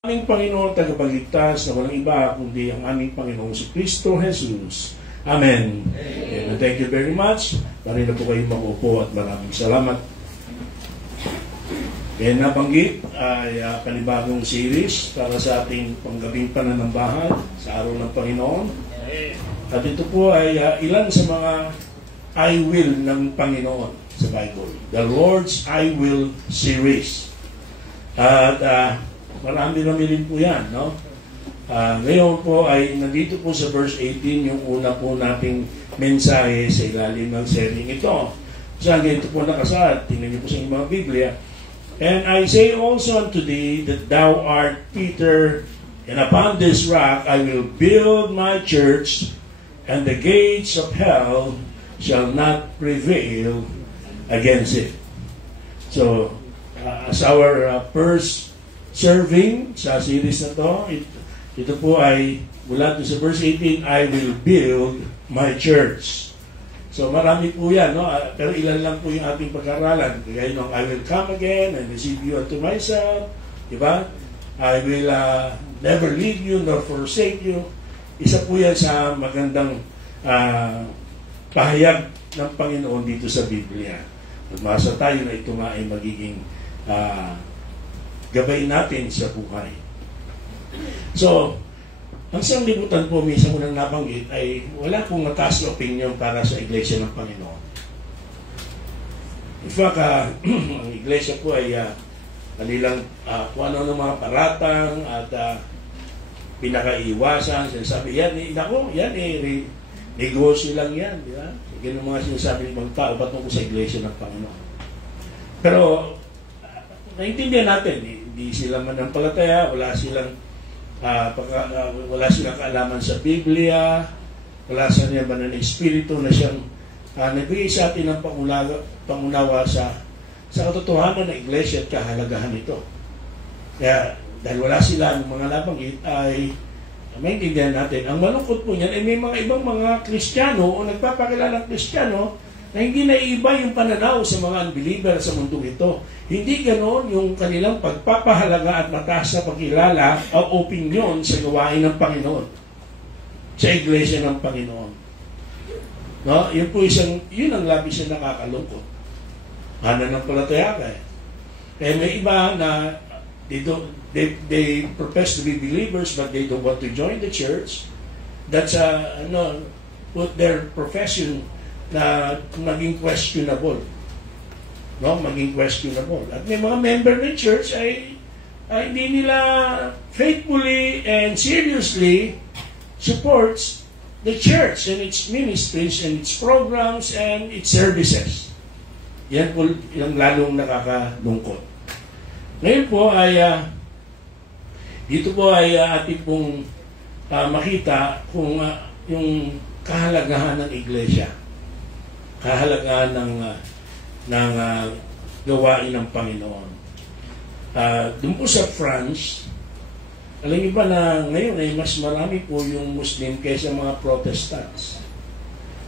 Aming Panginoon tagapagligtas na walang iba kundi ang aming Panginoong si Kristo Jesus. Amen. And thank you very much. Marina po kayo makupo at maraming salamat. And nabanggit ay panibagong series para sa ating panggabing pananambahan sa araw ng Panginoon. At ito po ay ilan sa mga I will ng Panginoon sa Bible. The Lord's I will series. At marami namin rin po yan, no? Ngayon po ay nandito po sa verse 18 yung una po nating mensahe sa ilalim ng setting ito. Saan ganito po nakasaad? Tingnan niyo po sa inyong mga Biblia. And I say also unto thee that thou art Peter, and upon this rock I will build my church, and the gates of hell shall not prevail against it. So, as our first serving sa series na to, ito po ay mula sa verse 18, I will build my church. So marami po yan, no? Pero ilan lang po yung ating pag-aralan. Kaya nung I will come again and receive you unto myself, diba? I will never leave you nor forsake you. Isa po yan sa magandang pahayag ng Panginoon dito sa Biblia. Magmasa tayo na ito nga ay magiging gabay natin sa buhay. So, ang sanglibutan po, minsan unang nabanggit, ay wala pong mataas na opinion para sa Iglesia ng Panginoon. In fact, ang Iglesia po ay kanilang kung ano ng mga paratang at pinakaiwasan. Sinasabi, yan negosyo lang yan. Di ba? Ganun mga sinasabi ng mga tao patungkol sa Iglesia ng Panginoon. Pero, naintindihan natin, hindi sila manampalataya, wala silang kaalaman sa Biblia, wala sa niya ba ng Espiritu na siyang nagbigay sa atin ng pangunawa sa katotohanan ng Iglesia at kahalagahan nito. Kaya, dahil wala sila ng mga nabanggit, ay maintindihan natin. Ang malungkot po niyan ay may mga ibang mga Kristiyano o nagpapakilalang Kristiyano na hindi naiiba yung pananaw sa mga unbeliever sa mundong ito. Hindi ganoon yung kanilang pagpapahalaga at mataas na pagkilala o opinion sa gawain ng Panginoon, sa Iglesia ng Panginoon. No? Yun ang labis na nakakalungkot. Mananampalataya ka eh. Kaya may iba na they profess to be believers but they don't want to join the church. That's put their profession na maging questionable. No, maging questionable. At may mga member ng church ay hindi nila faithfully and seriously supports the church and its ministries and its programs and its services. Yan po yung lalong nakakalungkot. Ngayon po ay dito po ay ating pong makita kung yung kahalagahan ng Iglesia. Kahalagahan ng gawain ng Panginoon. Doon po sa France, alam niyo ba na ngayon ay mas marami po yung Muslim kaysa mga Protestants.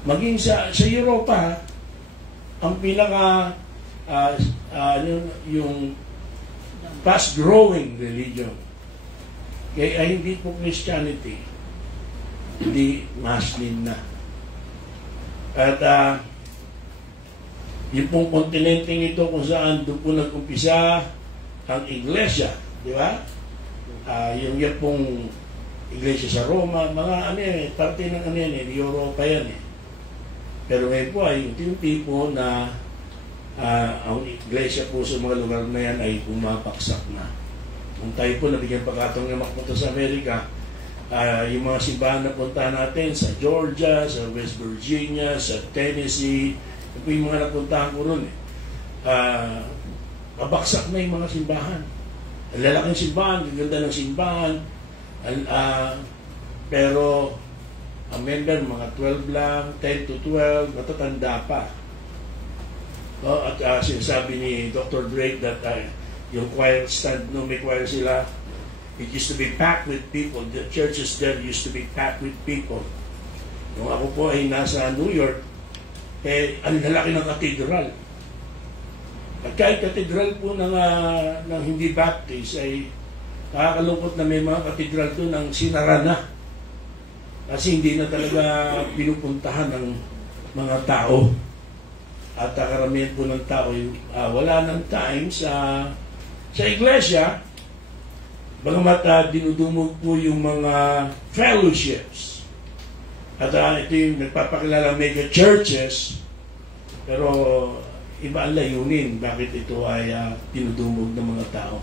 Maging sa Europa, ang pinaka yung fast-growing religion ay hindi po Christianity, hindi Muslim na. At yung pong kontinenteng ito kung saan doon po nag-umpisa ang Iglesia, di ba? Yung pong Iglesia sa Roma, mga parte ng Europa yan eh. Pero ngayon po ay yung tipo na ang Iglesia po sa mga lugar na yan ay pumapaksak na. Kung tayo po nabigyan pagkatong na makapunta sa Amerika, yung mga simbahan na punta natin sa Georgia, sa West Virginia, sa Tennessee, ito yung mga napuntahan ko ron eh. Mabaksak na yung mga simbahan. Ang lalaking simbahan, gaganda ng simbahan. Pero ang member, mga 12 lang, 10 to 12, matatanda pa. At sinasabi ni Dr. Drake that yung choir stand, no, may choir sila, it used to be packed with people. The churches there used to be packed with people. Nung ako po ay nasa New York, ang lalaki ng katedral. At kahit katedral po ng hindi Baptist ay Nakakalungkot na may mga katedral doon ang sinara na. Kasi hindi na talaga pinupuntahan ng mga tao. At karamihan po ng tao, wala ng time sa iglesia. Bagamat dinudumog po yung mga fellowships. At ito yung nagpapakilala mega churches. Pero iba ang layunin bakit ito ay dinudumog ng mga tao.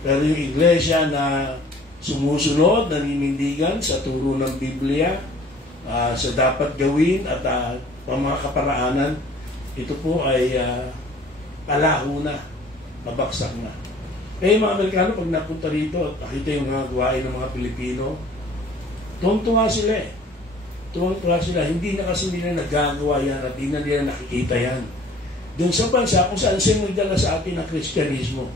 Pero yung iglesia na sumusunod, naninindigan sa turo ng Biblia, sa dapat gawin at mga kaparaanan, ito po ay palaho na, mabaksak na. Kaya mga Amerikano, pag napunta rito at nakita yung mga gawain ng mga Pilipino, tuwang-tuwa sila eh. Tuwang-tuwa sila. Hindi na kasi nila nagagawa yan at hindi na nila nakikita yan. Doon sa bansa, kung saan siya nagdala sa atin ang Kristyanismo.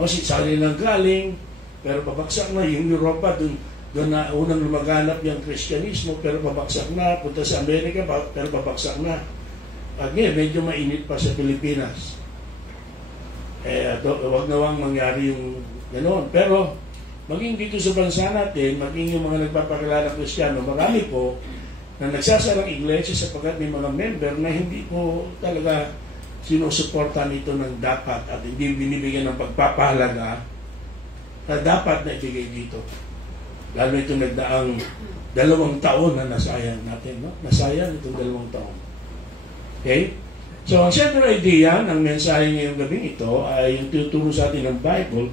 O sa nilang galing, pero pabaksak na yung Europa, doon na unang lumaganap yung Kristyanismo, pero pabaksak na. Punta sa Amerika, pero pabaksak na. At ngayon, medyo mainit pa sa Pilipinas. Huwag nawang mangyari yung gano'n. Pero, maging dito sa bansa natin, maging yung mga nagpapakilala Kristiyano, marami po na nagsasarang iglesia sapagkat may mga member na hindi po talaga sinusuporta nito ng dapat at hindi binibigyan ng pagpapahalaga na dapat na ibigay dito. Lalo itong nagdaang 2 taon na nasayang natin, no? Nasayang itong 2 taon. Okay? So, ang central idea ng mensahe ngayong gabing ito ay yung tuturo sa atin ng Bible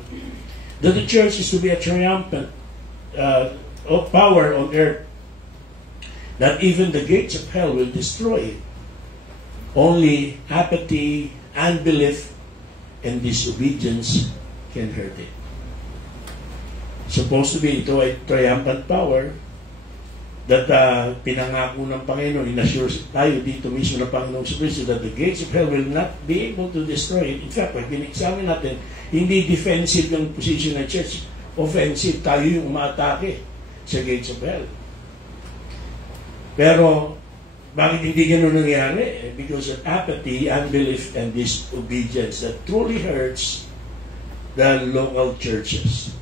that the church is to be a triumphant power on earth, that even the gates of hell will destroy it. Only apathy, unbelief, and disobedience can hurt it. Supposed to be ito ay triumphant power that pinangako ng Panginoon, inassure tayo dito mismo ng Panginoong Kristo that the gates of hell will not be able to destroy it. In fact, pag bin-examine natin, hindi defensive yung position ng church, offensive. Tayo yung umaatake sa gates of hell. Pero, bakit hindi ganun nangyari? Because of apathy, unbelief, and disobedience that truly hurts the local churches.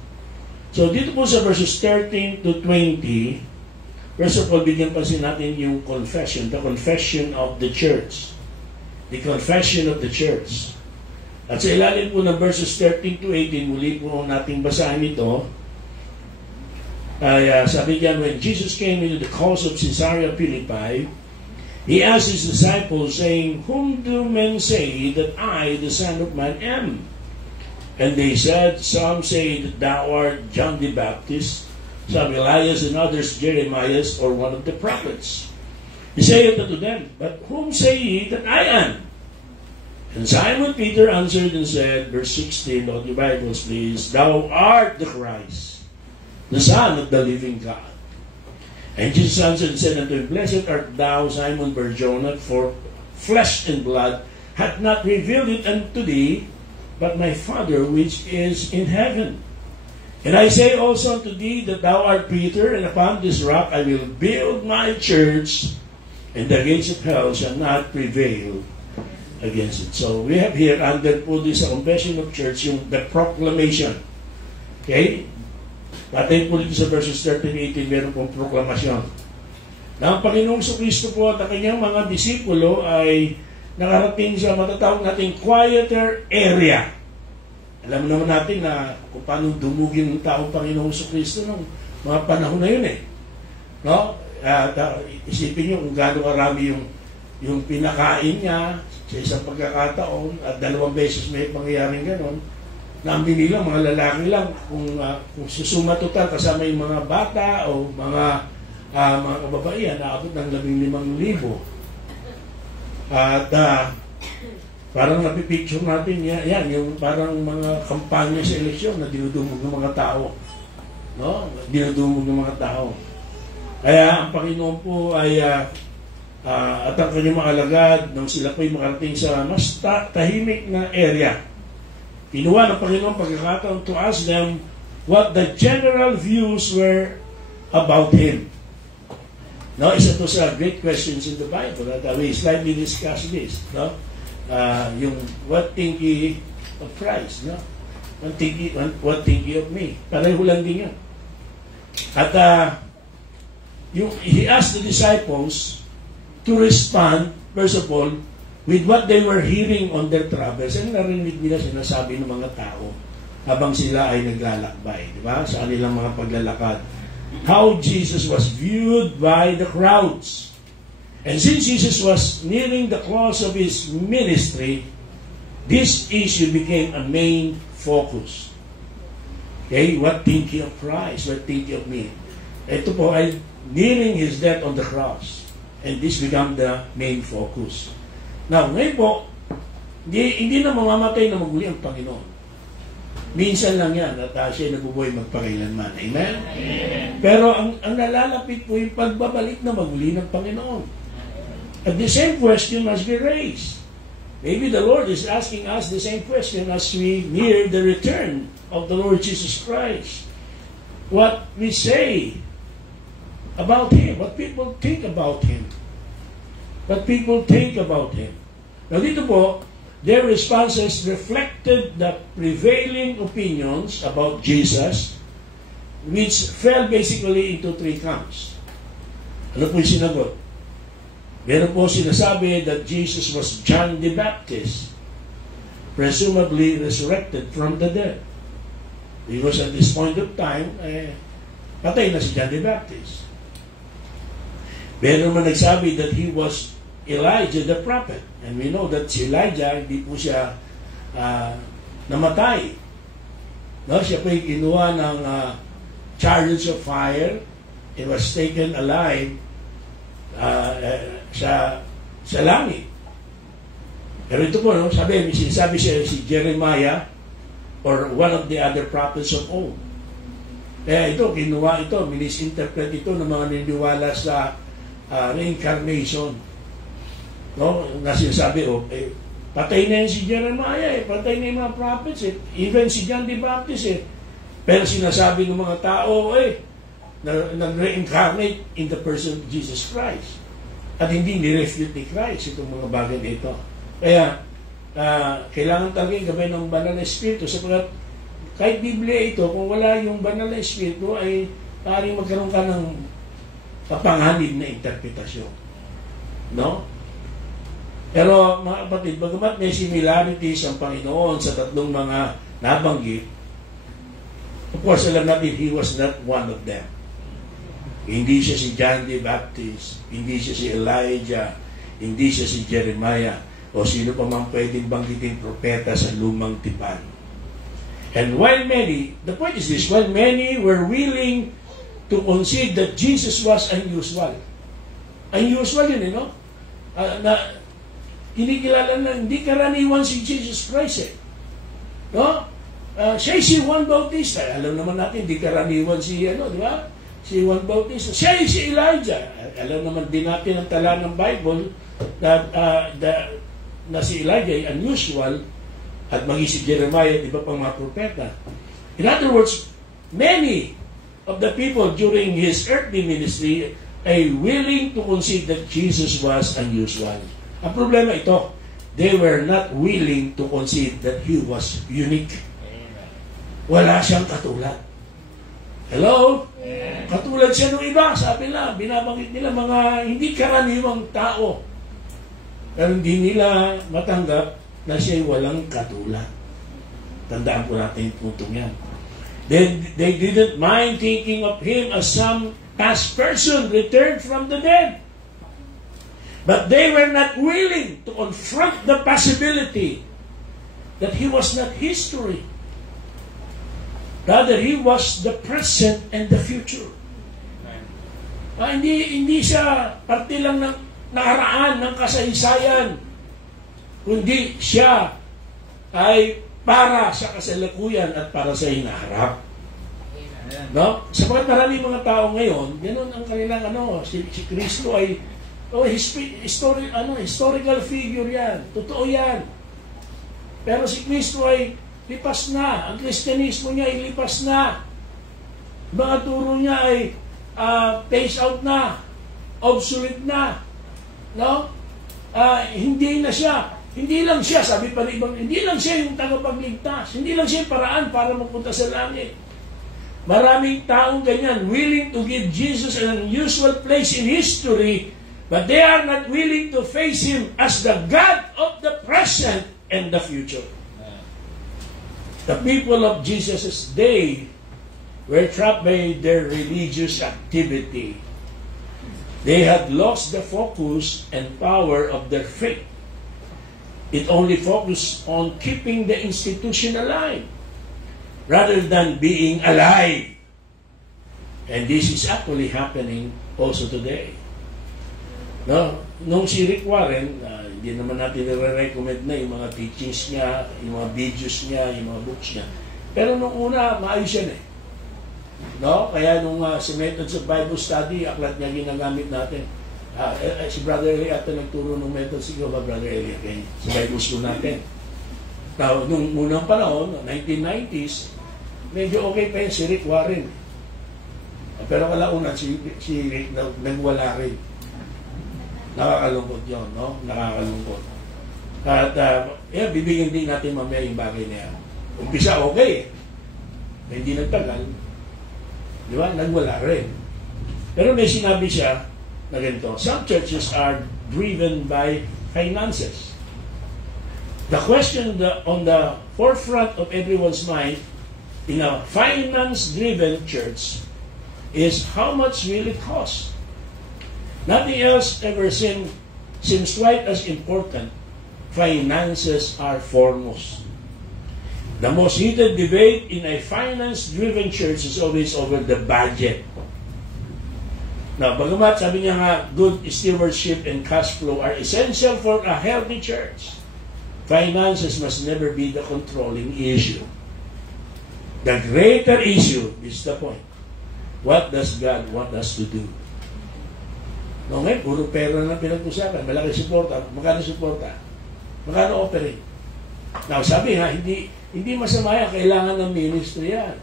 So, dito po sa verses 13 to 20, first of all, bigyan pansin natin yung confession, the confession of the church. The confession of the church. At sa ilalim po ng verses 13 to 18, muli po nating basahin ito. Sabi diyan, when Jesus came into the coast of Caesarea Philippi, He asked His disciples, saying, whom do men say that I, the Son of Man, am? And they said, some say that thou art John the Baptist, some Elias, and others Jeremiah, or one of the prophets. He saith unto them, but whom say ye that I am? And Simon Peter answered and said, verse 16 of the Bibles, please, thou art the Christ, the Son of the living God. And Jesus answered and said unto him, blessed art thou, Simon Bar-Jonah, for flesh and blood hath not revealed it unto thee, but my Father which is in heaven. And I say also unto thee that thou art Peter, and upon this rock I will build my church, and the gates of hell shall not prevail against it. So we have here, under po this confession of church, yung the proclamation. Okay? Patayin po dito sa verses 13-18, meron pong proklamasyon. Na ang Panginoong Kristo po at ang kanyang mga disipulo ay nakarating sa matatawag nating quieter area. Alam naman natin na kung paano dumugin ng taong Panginoong Kristo nung mga panahon na yun eh. No? Isipin nyo kung gaano karami yung pinakain niya sa isang pagkakataon at 2 beses may pangyayaring ganon. Na ang binilang, mga lalaki lang, kung susuma total kasama yung mga bata o mga kababaihan, naabot ng 15,000. At parang napipicture natin yan, yung parang mga kampanya sa eleksyon na dinudumog ng mga tao. No? Dinudumog ng mga tao. Kaya ang Panginoon po ay at ang kanyang mga alagad nang sila po'y makarating sa mas tahimik na area. Pinuha ng Panginoon pagkakataon to ask them what the general views were about Him. No, isa to sa great questions in the Bible that we slightly discuss this. No? Yung what think ye of Christ? No? what think ye of me? Pareho lang din yun. At he asked the disciples to respond, first of all, with what they were hearing on their travels. And narinig nila sinasabi ng mga tao habang sila ay naglalakbay, di ba? Sa kanilang mga paglalakad. How Jesus was viewed by the crowds. And since Jesus was nearing the close of his ministry, this issue became a main focus. Okay, what think ye of Christ? What think ye of me? Ito po ay nearing his death on the cross. And this became the main focus. Now, ngayon po, hindi na mamamatay na maguli ang Panginoon. Minsan lang yan at siya nabubuhay magpakailanman. Amen? Amen? Pero ang nalalapit po yung pagbabalik na maguli ng Panginoon. At the same question must be raised. Maybe the Lord is asking us the same question as we near the return of the Lord Jesus Christ. What we say about Him, what people think about Him. What people think about Him. Now dito po, their responses reflected the prevailing opinions about Jesus, which fell basically into three camps. Ano po yung sinagot? Meron po sinasabi that Jesus was John the Baptist, presumably resurrected from the dead. Because at this point of time, patay na si John the Baptist. Meron man nagsabi that he was Elijah the prophet. And we know that si Elijah, hindi po siya namatay. No, siya po yung kinuha ng chariots of fire. He was taken alive sa langit. Pero ito po, no, sabi siya si Jeremiah or one of the other prophets of old. Kaya ito, kinuha ito, minisinterpret ito ng mga niniwala sa reincarnation. No, na sinasabi, patay na yun si Jeremiah, patay na yung mga prophets, even si John the Baptist. Pero sinasabi ng mga tao, nag-reincarnate in the person of Jesus Christ. At hindi ni-refute ni Christ itong mga bagay nito. Kaya, kailangan talaga yung gabay ng banal na Espiritu. Sapagkat kahit Biblia ito, kung wala yung banal na Espiritu, ay maaaring magkaroon ka ng kapanganib na interpretasyon. No? Pero mga kapatid, bagamat may similarities ang Panginoon sa tatlong mga nabanggit, of course, alam natin, He was not one of them. Hindi siya si John the Baptist, hindi siya si Elijah, hindi siya si Jeremiah, o sino pa man pwedeng banggitin propeta sa lumang tipan. And while many, the point is this, while many were willing to concede that Jesus was unusual. Unusual yun, na kinikilala na hindi karaniwan si Jesus Christ. No? Siya si Juan Bautista. Alam naman natin, hindi karaniwan si, di ba? Si Juan Bautista. Siya si Elijah. Alam naman din natin ang tala ng Bible na si Elijah ay unusual at maging si Jeremiah at iba pang mga propeta. In other words, many of the people during His earthly ministry ay willing to concede that Jesus was unusual. Ang problema ito, they were not willing to concede that He was unique. Wala siyang katulad. Hello? Amen. Katulad siya ng iba. Sabi nila, binabanggit nila mga hindi karaniwang tao. Pero hindi nila matanggap na siya'y walang katulad. Tandaan po natin yung puntong yan. They didn't mind thinking of Him as some past person returned from the dead. But they were not willing to confront the possibility that He was not history. Rather, He was the present and the future. Hindi siya parte lang ng nakaraan, ng kasaysayan, kundi siya ay para sa kasalukuyan at para sa hinaharap. No? Sapagat maraming mga tao ngayon, ganoon ang kanilang si Kristo ay historical figure yan. Totoo yan. Pero si Kristo ay lipas na. Ang Kristyanismo niya ay lipas na. Mga turo niya ay phase out na. Obsolete na. No? Hindi na siya. Hindi lang siya, sabi pa rin ibang, hindi lang siya yung tagapagligtas. Hindi lang siya yung paraan para mapunta sa langit. Maraming taong ganyan, willing to give Jesus an unusual place in history, but they are not willing to face Him as the God of the present and the future. The people of Jesus' day were trapped by their religious activity. They had lost the focus and power of their faith. It only focused on keeping the institution alive rather than being alive. And this is actually happening also today. No? Nung si Rick Warren, hindi naman natin nire-recommend na yung mga teachings niya, yung mga videos niya, yung mga books niya. Pero nung una, maayos yan eh. No? Kaya nung si Methods of Bible Study, aklat niya ginagamit natin. Si Brother Eli ata nagturo ng methods. Ikaw ba, Brother Eli? Okay. Sa Bible School natin. Now, nung unang panahon, 1990s, medyo okay pa yun si Rick Warren. Pero kalaunan, si Rick nagwala rin. Nakakalungkot yun, no? Nakakalungkot. At, bibigyan din natin mamaya yung bagay na yan. Umpisa, okay. Hindi nagtagal. Di ba? Nagwala rin. Pero may sinabi siya na ganito, some churches are driven by finances. The question on the forefront of everyone's mind in a finance-driven church is how much will it cost? Nothing else ever seems quite as important. Finances are foremost. The most heated debate in a finance-driven church is always over the budget. Now, bagamat sabi niya nga, good stewardship and cash flow are essential for a healthy church, finances must never be the controlling issue. The greater issue is the point. What does God want us to do? No, ngayon, puro pera na pinag-usapan. Malaki suporta. Magkano suporta? Magkano operate? Now, sabi nga, hindi masama yan. Kailangan ng ministry yan.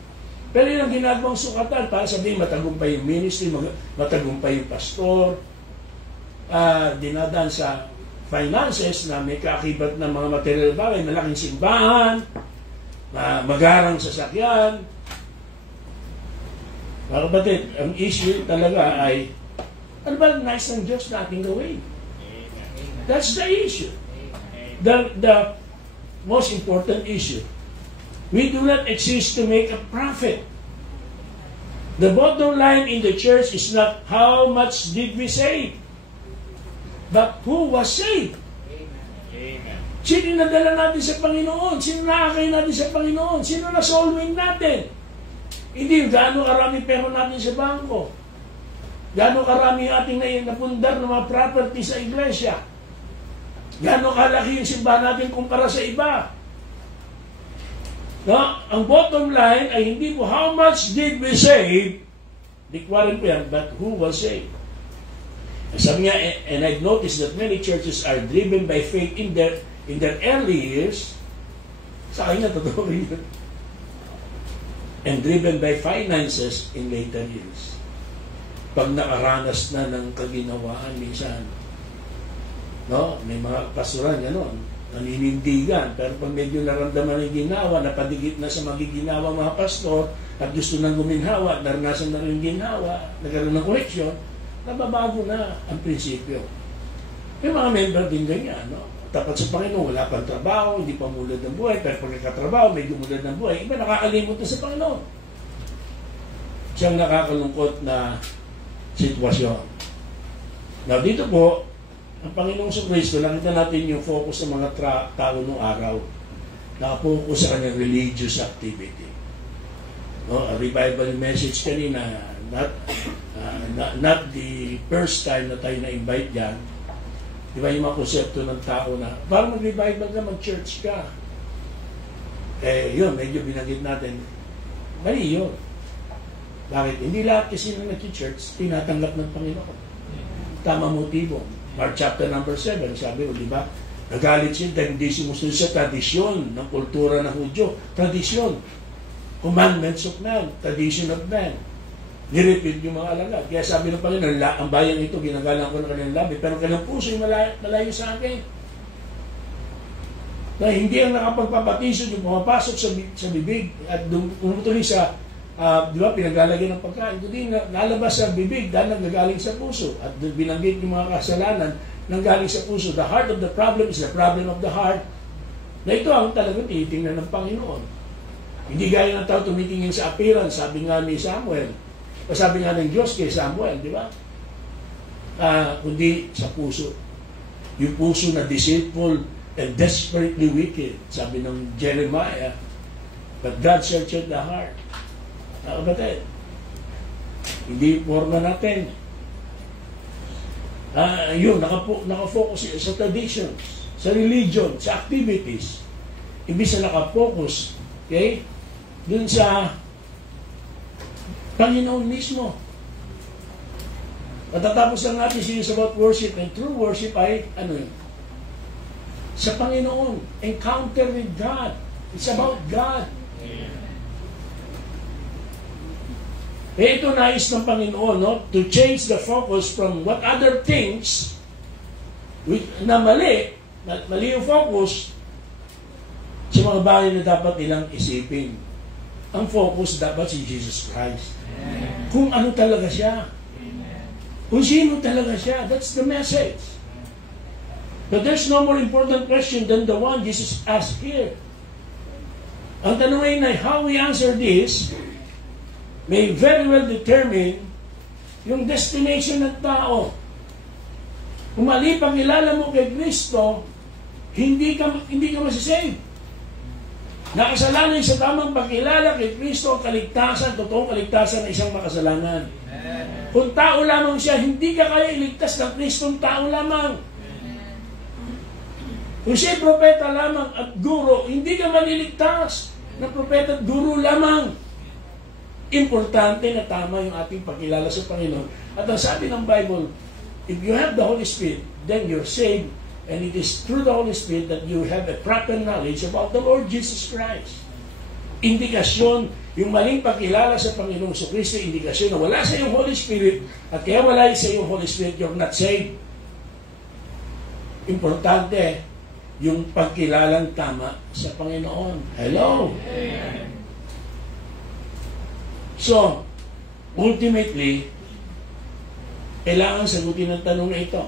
Pero yun ang ginagawang sukatan para sabihin matagumpay yung ministry, matagumpay yung pastor, dinadaan sa finances na may kaakibat ng mga material bagay, malaking simbahan, magarang sasakyan. Mga kapatid, ang issue talaga ay, ano ba ang nais ng Diyos na ating gawin? That's the issue. The most important issue. We do not exist to make a profit. The bottom line in the church is not how much did we save, but who was saved. Amen. Sino nadala natin sa Panginoon? Sino nakakay natin sa Panginoon? Sino na soul win natin? Hindi gaano karami pero natin sa bangko. Gaano karami ating napundar ng mga property sa iglesia. Gaano kalaki yung simbahan natin kumpara sa iba. No? Ang bottom line ay hindi po how much did we save, di ko rin po yan, but who was saved. Sabi niya, and I've noticed that many churches are driven by faith in their early years. Sa akin na totoo yun. And driven by finances in later years. Pag nakaranas na ng kaginawaan minsan, no? May mga pasuran, gano'n, naninindigan, pero pag medyo naramdaman ng ginawa, napadigit na sa magiginawa mga pastor, at gusto nang guminhawa, naranasan na rin ginawa, nagkaroon ng koleksyon, nababago na ang prinsipyo. May mga member din ganyan, no? Tapat sa Panginoon, wala pang trabaho, hindi pa mulad ng buhay, pero pag nagkatrabaho, medyo mulad ng buhay, iba nakakalimot na sa Panginoon. Siyang nakakalungkot na sitwasyon. Now, dito po, ang Panginoong Kristo, nakita natin yung focus ng mga tao noong araw. Nakapokus sa kanyang religious activity. No, a revival message kanina, not the first time na tayo na-invite dyan. Di ba yung mga konsepto ng tao na, parang mag-revival ka, mag-church ka. Yun, medyo binanggit natin. Mali yun. Bakit? Hindi lahat kasi na nag-church, tinatanggap ng Panginoon. Tama motibo. Mark chapter number 7, sabi ko, di ba? Nagalit siya dahil hindi sumusunod sa tradisyon ng kultura ng Hudyo. Tradisyon. Commandments of man. Tradition of man. Nirepeat yung mga alagad. Kaya sabi ng Panginoon, ang bayan ito, ginagalang ko ng kanilang labi, pero kanilang puso yung malayo sa akin. Na hindi ang nakapagpapatiso yung pumapasok sa bibig at tumutuloy sa, di ba, pinaglalagyan ng pagkain. Kundi nalabas sa bibig dahil nagagaling sa puso. At binanggit yung mga kasalanan nanggaling sa puso. The heart of the problem is the problem of the heart. Na ito ang talagang tinitingnan ng Panginoon. Hindi gaya ng tao tumitingin sa appearance, sabi nga ni Samuel, o sabi nga ng Diyos kay Samuel, di ba? Kundi sa puso. Yung puso na deceitful and desperately wicked, sabi ng Jeremiah. But God searched the heart. Kapatid, hindi forma natin. Yun, nakafocus sa traditions, sa religion, sa activities. Ibig na nakafocus, okay, dun sa Panginoon mismo. Matatapos lang natin siya about worship, and true worship ay, ano yun? Sa Panginoon, encounter with God. It's about God. Ito nais ng Panginoon, no? To change the focus from what other things na mali yung focus sa mga bagay na dapat nilang isipin. Ang focus dapat si Jesus Christ. Amen. Kung ano talaga siya. Amen. Kung sino talaga siya. That's the message. But there's no more important question than the one Jesus asked here. Ang tanongin ay how we answer this may very well determine yung destination ng tao. Kung mali pangilala mo kay Kristo, hindi ka masisave. Nakasalanan sa tamang pagkilala kay Kristo ang kaligtasan, totoong kaligtasan ng isang makasalanan. Amen. Kung tao lamang siya, hindi ka kaya iligtas ng Kristong tao lamang. Amen. Kung siya'y propeta lamang at guro, hindi ka maliligtas ng propeta at guro lamang. Importante na tama yung ating pagkilala sa Panginoon. At ang sabi ng Bible, if you have the Holy Spirit, then you're saved. And it is through the Holy Spirit that you have a proper knowledge about the Lord Jesus Christ. Indikasyon, yung maling pagkilala sa Panginoong Kristo, indikasyon na wala sa iyong Holy Spirit, at kaya wala sa iyong Holy Spirit, you're not saved. Importante, yung pagkilalang tama sa Panginoon. Hello? Amen. So, ultimately, kailangan sagutin ang tanong na ito.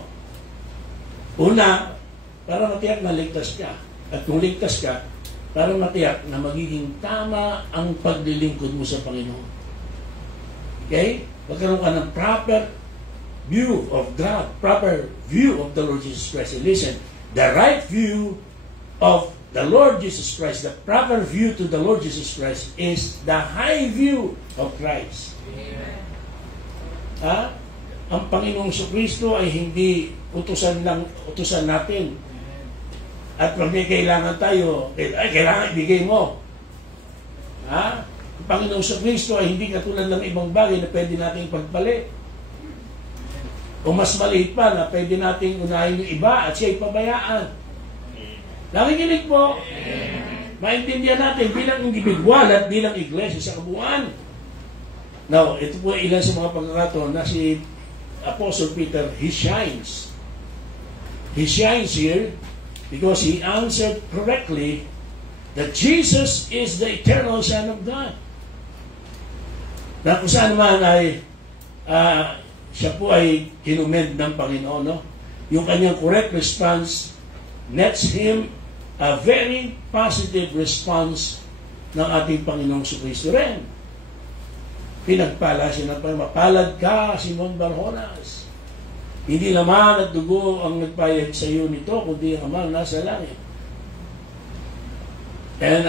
Una, para matiyak na ligtas ka. At kung ligtas ka, para matiyak na magiging tama ang paglilingkod mo sa Panginoon. Okay? Magkaroon ka ng proper view of God, proper view of the Lord Jesus Christ. And listen, the right view of the Lord Jesus Christ, the proper view to the Lord Jesus Christ is the high view of Christ. Amen. Ang Panginoong Kristo ay hindi utusan natin. At pag may kailangan tayo, kailangan ibigay mo. Ang Panginoong Kristo ay hindi katulad ng ibang bagay na pwede nating pagpalit. O mas maliit pa na pwede nating unahin yung iba at siya ipabayaan. Nakikinig po. Maintindihan natin bilang individual at bilang iglesia sa kabuuan. Now, ito po ilan sa mga pagkakataon na si Apostle Peter, he shines. He shines here because he answered correctly that Jesus is the eternal Son of God. Na kung saan naman ay siya po ay kinumend ng Panginoon, no? Yung kanyang correct response nets him a very positive response ng ating Panginoong Kristo rin. Pinagpala siya ng Panginoon. Mapalad ka, Simon Barjonas. Hindi laman at dugo ang nagpayag sa iyo nito, kundi ang Ama nasa langit. And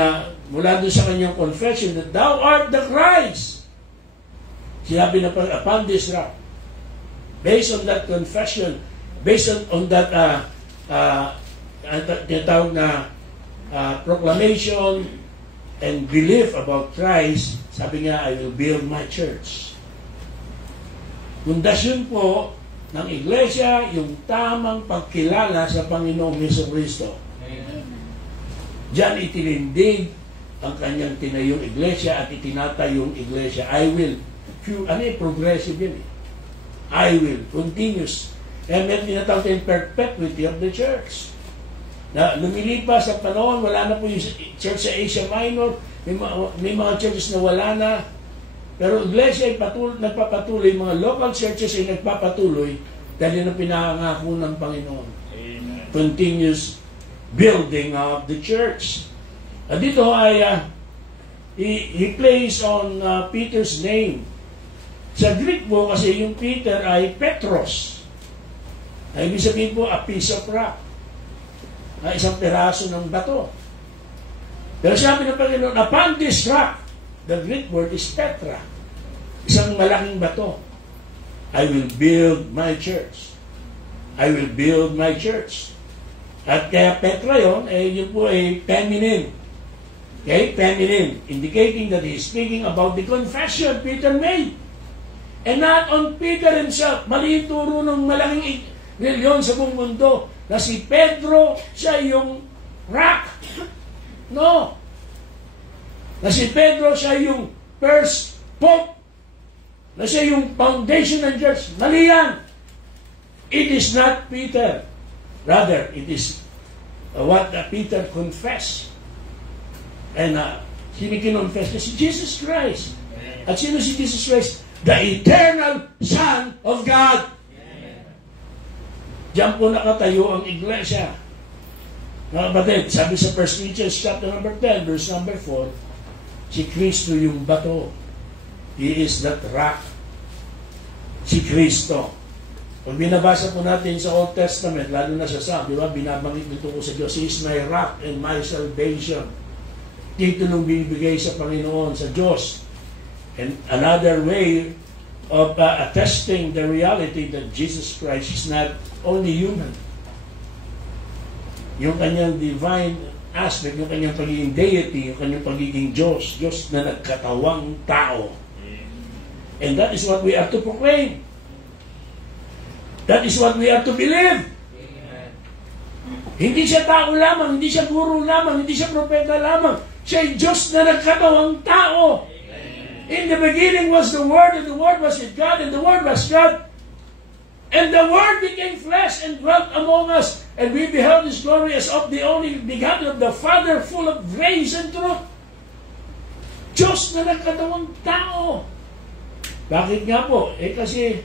mula doon sa kanyang confession that thou art the Christ. Sinabi na upon this rock. Based on that confession, based on that tinatawag na proclamation and belief about Christ, sabi nga, I will build my church. Pundasyon po ng iglesia, yung tamang pagkilala sa Panginoong Jesucristo. Diyan itinindig ang kanyang tinayong iglesia at itinatayong iglesia. I will. Progressive yun eh. I will. Continuous. And may tinatawag tayong perpetuity of the church. Na lumilipas sa panahon, wala na po yung church sa Asia Minor, may mga churches na wala na. Pero iglesia ay nagpapatuloy, mga local churches ay nagpapatuloy dahil na pinangako ng Panginoon. Amen. Continuous building of the church. At dito ay he plays on Peter's name. Sa Greek po kasi yung Peter ay Petros. Ay ibig sabihin po a piece of rock. Isang piraso ng bato. Pero sabi ng Panginoon, upon this rock, the Greek word is Petra. Isang malaking bato. I will build my church. I will build my church. At kaya Petra yun po ay feminine. Okay? Feminine. Indicating that he is speaking about the confession Peter made. And not on Peter himself. Mali yung turo ng malaking reliyon sa buong mundo na si Pedro, siya yung rock. No. Na si Pedro, siya yung first pope. Na siya yung foundation ng church. Mali yan. It is not Peter. Rather, it is what Peter confessed. And sino kinonfess niya? Si Jesus Christ. At sino si Jesus Christ? The eternal Son of God. Diyan po nakatayo ang iglesia. Mga kapatid, sabi sa 1 Corinthians chapter number 10, verse number 4, si Kristo yung bato. He is that rock. Si Kristo. Pag binabasa po natin sa Old Testament, lalo na sa Psalm, di ba, binabanggit nito ko sa Diyos, He is my rock and my salvation. Titulong binibigay sa Panginoon, sa Diyos. And another way of attesting the reality that Jesus Christ is not only human. Yung kanyang divine aspect, yung kanyang pagiging deity, yung kanyang pagiging Diyos, Diyos na nagkatawang tao. And that is what we are to proclaim. That is what we are to believe. Hindi siya tao lamang, hindi siya guro lamang, hindi siya propeta lamang. Siya ay Diyos na nagkatawang tao. In the beginning was the Word, and the Word was with God, and the Word was God. And the Word became flesh and dwelt among us, and we beheld His glory as of the only begotten of the Father, full of grace and truth. Diyos na nagkatawang tao. Bakit nga po? Kasi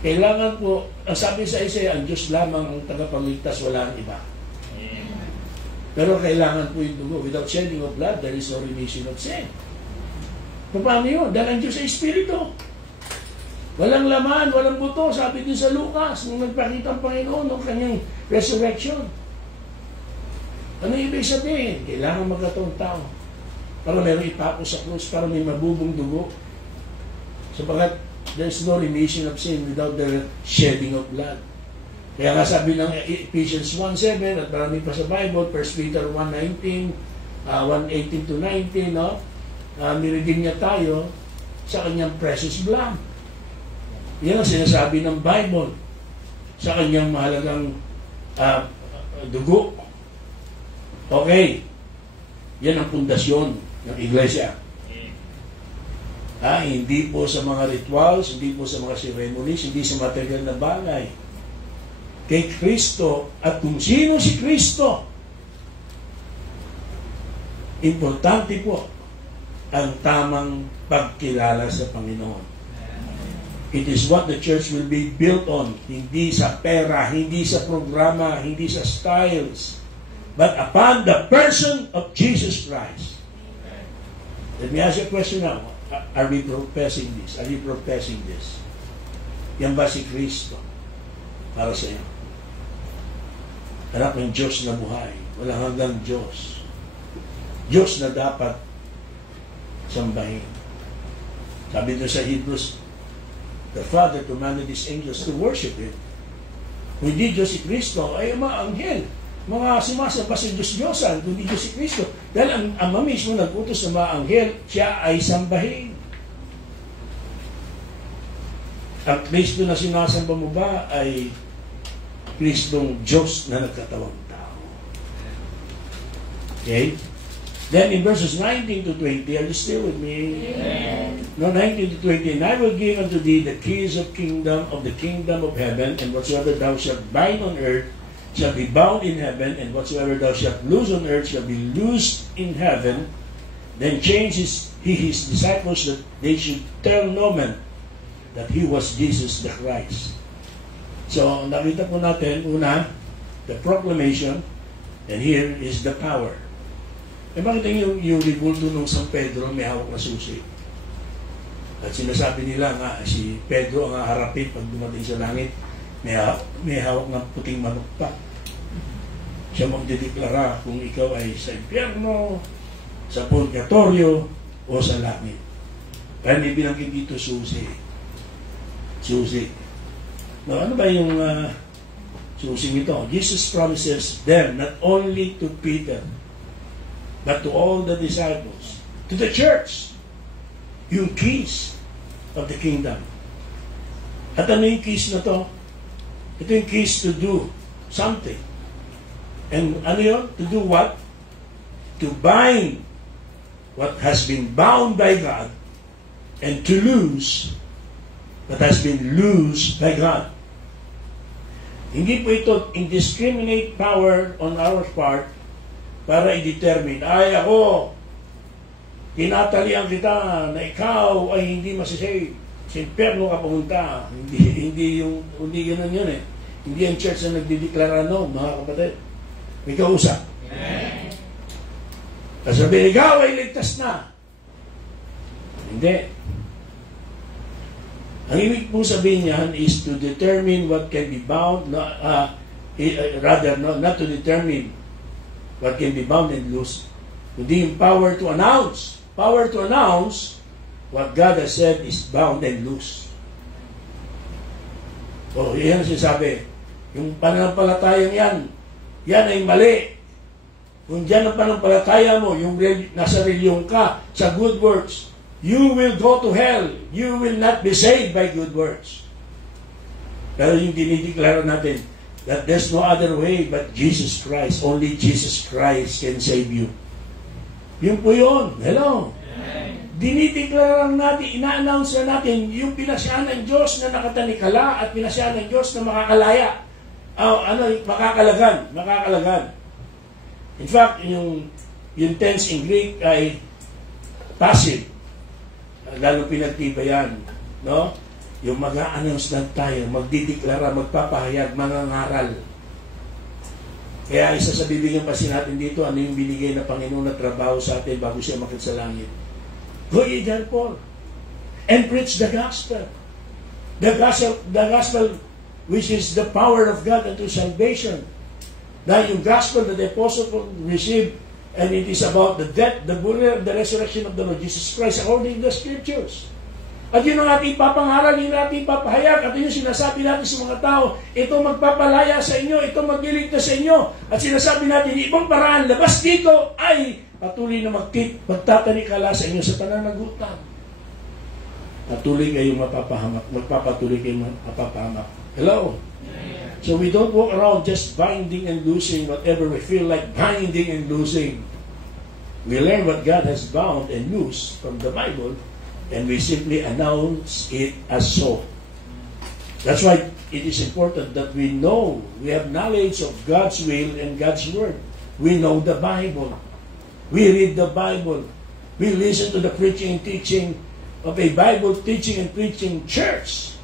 kailangan po, ang sabi sa Isaiah, ang Diyos lamang ang tagapagligtas, wala ang iba. Pero kailangan po yung dugo. Without shedding of blood, there is no remission of sin. Paano yun? Dahil ang Diyos ay Espiritu. Walang laman, walang buto. Sabi din sa Lucas, nung nagpakita ang Panginoon ng kanyang resurrection. Ano ibig sabihin? Kailangan magkatawang tao. Para mayroong ipako sa krus, para may mabubong dugo. Sapagat there's no remission of sin without the shedding of blood. Kaya nga sabi ng Ephesians 1:7 at marami pa sa Bible, 1 Peter 1:19, 1:18 to 19, no? Niredeem niya tayo sa kanyang precious blood. Yan ang sinasabi ng Bible sa kanyang mahalagang dugo. Okay. Yan ang pundasyon ng iglesia. Hindi po sa mga rituals, hindi po sa mga ceremonies, hindi sa material na bagay. Kay Kristo at kung sino si Kristo. Importante po ang tamang pagkilala sa Panginoon. It is what the church will be built on. Hindi sa pera, hindi sa programa, hindi sa styles, but upon the person of Jesus Christ. Let me ask you a question now. Are we professing this? Are you professing this? Yan ba si Kristo para sa iyo? Anak ng Diyos na buhay. Walang hanggang Diyos. Diyos na dapat sambahin. Sabi doon sa Hebrews, the Father commanded His angels to worship Him. Kung hindi Diyos si Kristo, ay mga anghel, mga sumasamba sa Diyos-Diyosan, kung hindi Diyos si Kristo. Dahil ang Ama mismo nag-utos ng mga anghel, siya ay sambahin. Ang Kristo na sinasamba mo ba ay Kristong Diyos na nagkatawang tao. Okay? Then in verses 19 to 20, are you still with me? Amen. No, 19 to 20, and I will give unto thee the keys of the kingdom of heaven, and whatsoever thou shalt bind on earth shall be bound in heaven, and whatsoever thou shalt loose on earth shall be loosed in heaven. Then changes he his disciples that they should tell no man that he was Jesus the Christ. So, nakita po natin, una, the proclamation, and here is the power. E makita yung ribulto ng San Pedro, may hawak na susi. At sinasabi nila nga, si Pedro ang haharapin pag dumating sa langit, may hawak ng puting manok pa. Siya magdideklara kung ikaw ay sa impyerno, sa purgatorio, o sa langit. Kaya may binanggit dito susi. Susi. Now, ano ba yung susing ito? Jesus promises them, not only to Peter, but to all the disciples, to the church, yung keys of the kingdom. At ano yung keys na to? Ito yung keys to do something. And ano yun? To do what? To bind what has been bound by God and to loose what has been loosed by God. Hindi po ito indiscriminate power on our part para i-determine, ay ako, tinatalian kita na ikaw ay hindi masisave. Sa impyerno ka pumunta. Hindi ganun yun eh. Hindi ang church na nagdideklara noon, mga kapatid. May kausap. Kasabi, ikaw ay ligtas na. Hindi. Ang ibig po sabihin niyan is to determine what can be bound, not to determine what can be bound and loose. Kundi yung power to announce. Power to announce what God has said is bound and loose. O, yan sinasabi. Yung pananampalatayang yan ay mali. Kung dyan ang pananampalataya mo, yung nasa reliyon ka, sa good works, you will go to hell. You will not be saved by good works. Pero yung dinideklara natin, that there's no other way but Jesus Christ. Only Jesus Christ can save you. Yun po yun. Hello. Dinideklara natin, ina-announce na natin yung pinasyahan ng Diyos na nakatanikala at pinasyahan ng Diyos na makakalaya. Makakalagan. In fact, yung tense in Greek ay passive. Lalo pinagtibayan, no? Yung mag-a-announce na tayo, magdideklara, magpapahayag, mangangaral. Kaya isa sa bibigyan pa natin dito, ano yung binigay na Panginoon na trabaho sa atin bago siya makit sa langit. Go ye therefore and preach the gospel. The gospel which is the power of God unto salvation. Dahil yung gospel that the apostle received, and it is about the death, the burial, the resurrection of the Lord Jesus Christ according to the Scriptures. At yun ang ating papangaral, yun ang ating papahayag, at yun sinasabi natin sa mga tao, ito magpapalaya sa inyo, ito magliligtas sa inyo. At sinasabi natin, ibang paraan, labas dito ay patuloy na magtatanikala sa inyo sa pananagutan. Patuloy kayong mapapahamak, magpapatuloy kayong mapapahamak. Hello? So we don't walk around just binding and loosing whatever we feel like binding and loosing. We learn what God has bound and loosed from the Bible, and we simply announce it as so. That's why it is important that we know, we have knowledge of God's will and God's word. We know the Bible. We read the Bible. We listen to the preaching and teaching of a Bible teaching and preaching church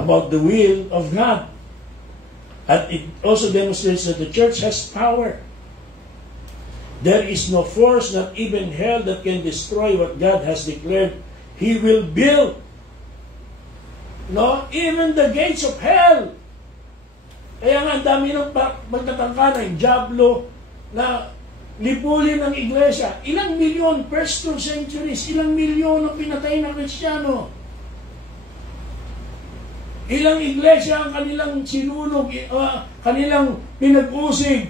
about the will of God. And it also demonstrates that the church has power. There is no force, not even hell, that can destroy what God has declared He will build. No? Even the gates of hell. Kaya nga, ang dami ng magtatangka ng Diablo na lipulin ng iglesia. Ilang milyon, first 2 centuries, ilang milyon ang pinatay ng Kristiyano. Ilang iglesia ang kanilang sinunog, kanilang pinag-usig.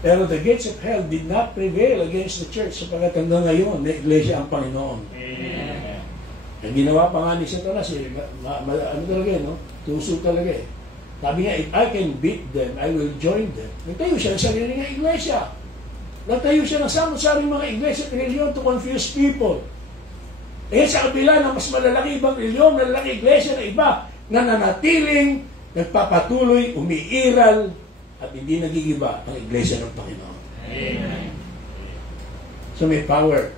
Pero the gates of hell did not prevail against the church sapagkat hanggang ngayon, may iglesia ang Panginoon. Amen. Ang ginawa pa nga ni Satanas, ano talaga no? Tuso talaga eh. Sabi nga, if I can beat them, I will join them. Nagtayo siya ng sarili ng iglesia. Nagtayo siya ng samot-saring mga iglesia at reliyon to confuse people. Eh sa kabila ng mas malalaki ibang reliyon, malalaki iglesia na iba, na nanatiling nagpapatuloy, umiiral, at hindi nagigiba ang Iglesia ng Panginoon. Amen. So may power.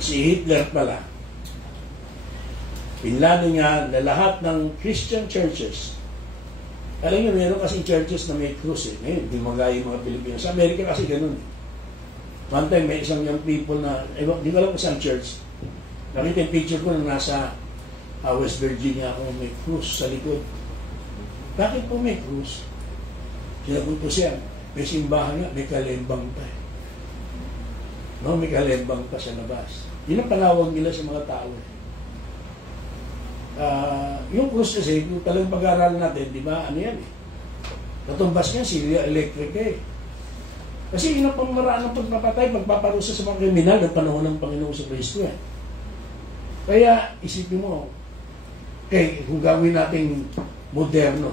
Si Hitler pala, pinlano niya na lahat ng Christian churches. Alam niyo, meron kasing churches na may cross eh. Ngayon, hindi magaya yung mga Pilipino. Sa Amerika kasi ganun. One time, may isang young people na, di ko alam kung saan church. Nakita yung picture ko na nasa West Virginia ako, may cross sa likod. Bakit po may cross? Sinagot ko siya, may simbahan nga, may kalembang pa eh. No, may kalembang pa sa labas. Yun ang panawag nila sa mga tao eh. Yung cross kasi, kung talagang pag-aaralan natin, di ba, ano yan eh. Natumbas niya, silya electric eh. Kasi yun ang pamaraan ng pagpapatay, pagpaparusa sa mga kriminal ng panahon ng Panginoon sa Kristo eh. Kaya, isipin mo, kung gawin nating moderno,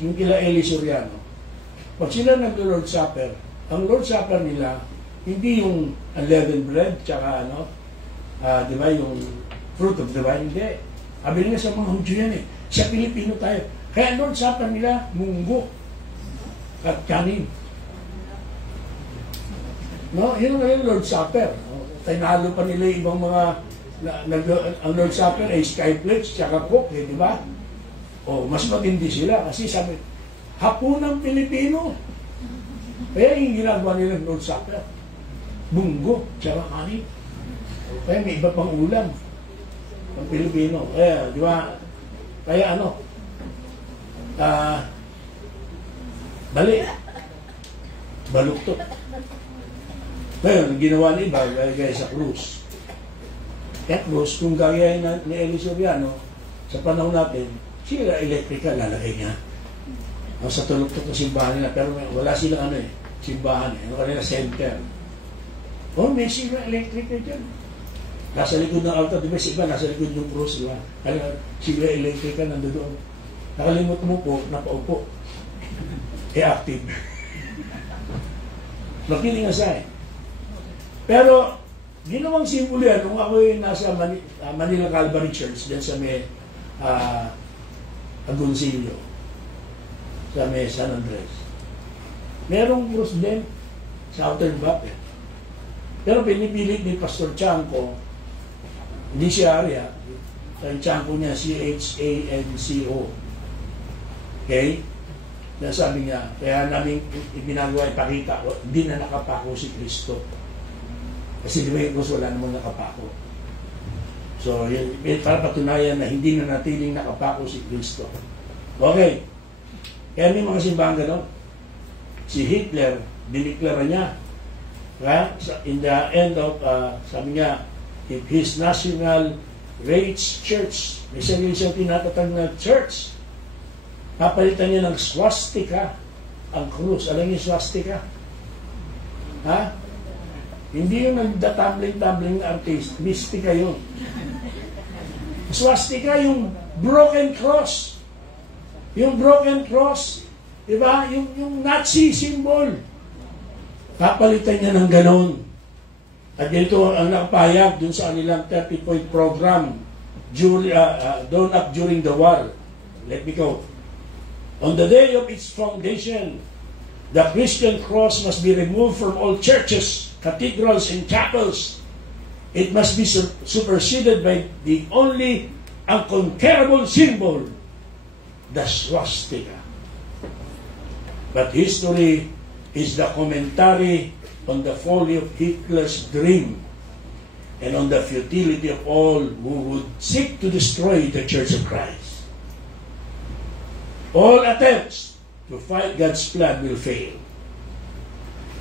yung kila Eli Soriano, pag sila nag-Lord Supper, ang Lord Supper nila, hindi yung unleavened bread, tsaka di ba, yung fruit of the vine, hindi. Sabi nga sa mga Hudyo yan eh. Sa Pilipino tayo. Kaya Lord Supper nila, munggo. At kanin. No? Yun nga yung Lord Supper. Tinalo pa nila ibang mga ang Lord Supper ay skyflakes, tsaka coke, eh, di ba? Mas matindi sila. Kasi sabi, hapunang Pilipino. Kaya yung ginagawa nila ng Lord Supper. Munggo, tsaka kanin. Kaya may iba pang ulam. Ang Pilipino. Di ba? Kaya bali. Baluktot. Kaya, ang ginawa ni iba, gaya sa krus. Kaya krus, kung gaya ni Eli Soriano, sa panahon natin, sila electrical, lalagay niya. Sa tuluktot ng simbahan nila, pero wala silang simbahan. Ano kanila, center. May sila electrical dyan. Nasa likod ng altar, di ba si iba, nasa likod ng cross, di ba? Kaya sila electrical nandoon. Nakalimot mo po, napaupo. Active. Nakiling nga Pero, ginawang simbolo yan, nung ako nasa Manila Calvary Church, dyan sa may Agoncillo, sa may San Andres. Merong cross din sa outer back eh. Pero pinipilit ni Pastor Chanco, hindi siya Arya, ang Chanco niya, C-H-A-N-C-O. Okay? Sabi niya, kaya namin ginagawa, ipakita ko, hindi na nakapako si Kristo. Kasi di ba yung Kristo, wala namang nakapako. So, yun, para patunayan na hindi na natiling nakapako si Kristo. Okay. Kaya may mga simbahan gano'n. Si Hitler, diniklara niya, in the end of, sabi niya, if his national rates church, may sarili siyang tinatatag na church, papalitan niya ng swastika, ang krus. Alam niyo swastika? Ha? Hindi yung nagda-tumbling na artist. Mistika yun. Swastika, yung broken cross. Yung broken cross. Diba? Yung Nazi symbol. Papalitan niya ng ganon. At dito ang nakapayag dun sa kanilang 30-point program drawn up during the war. Let me go. On the day of its foundation, the Christian cross must be removed from all churches, cathedrals, and chapels. It must be superseded by the only unconquerable symbol, the swastika. But history is the commentary on the folly of Hitler's dream and on the futility of all who would seek to destroy the Church of Christ. All attempts to fight God's plan will fail,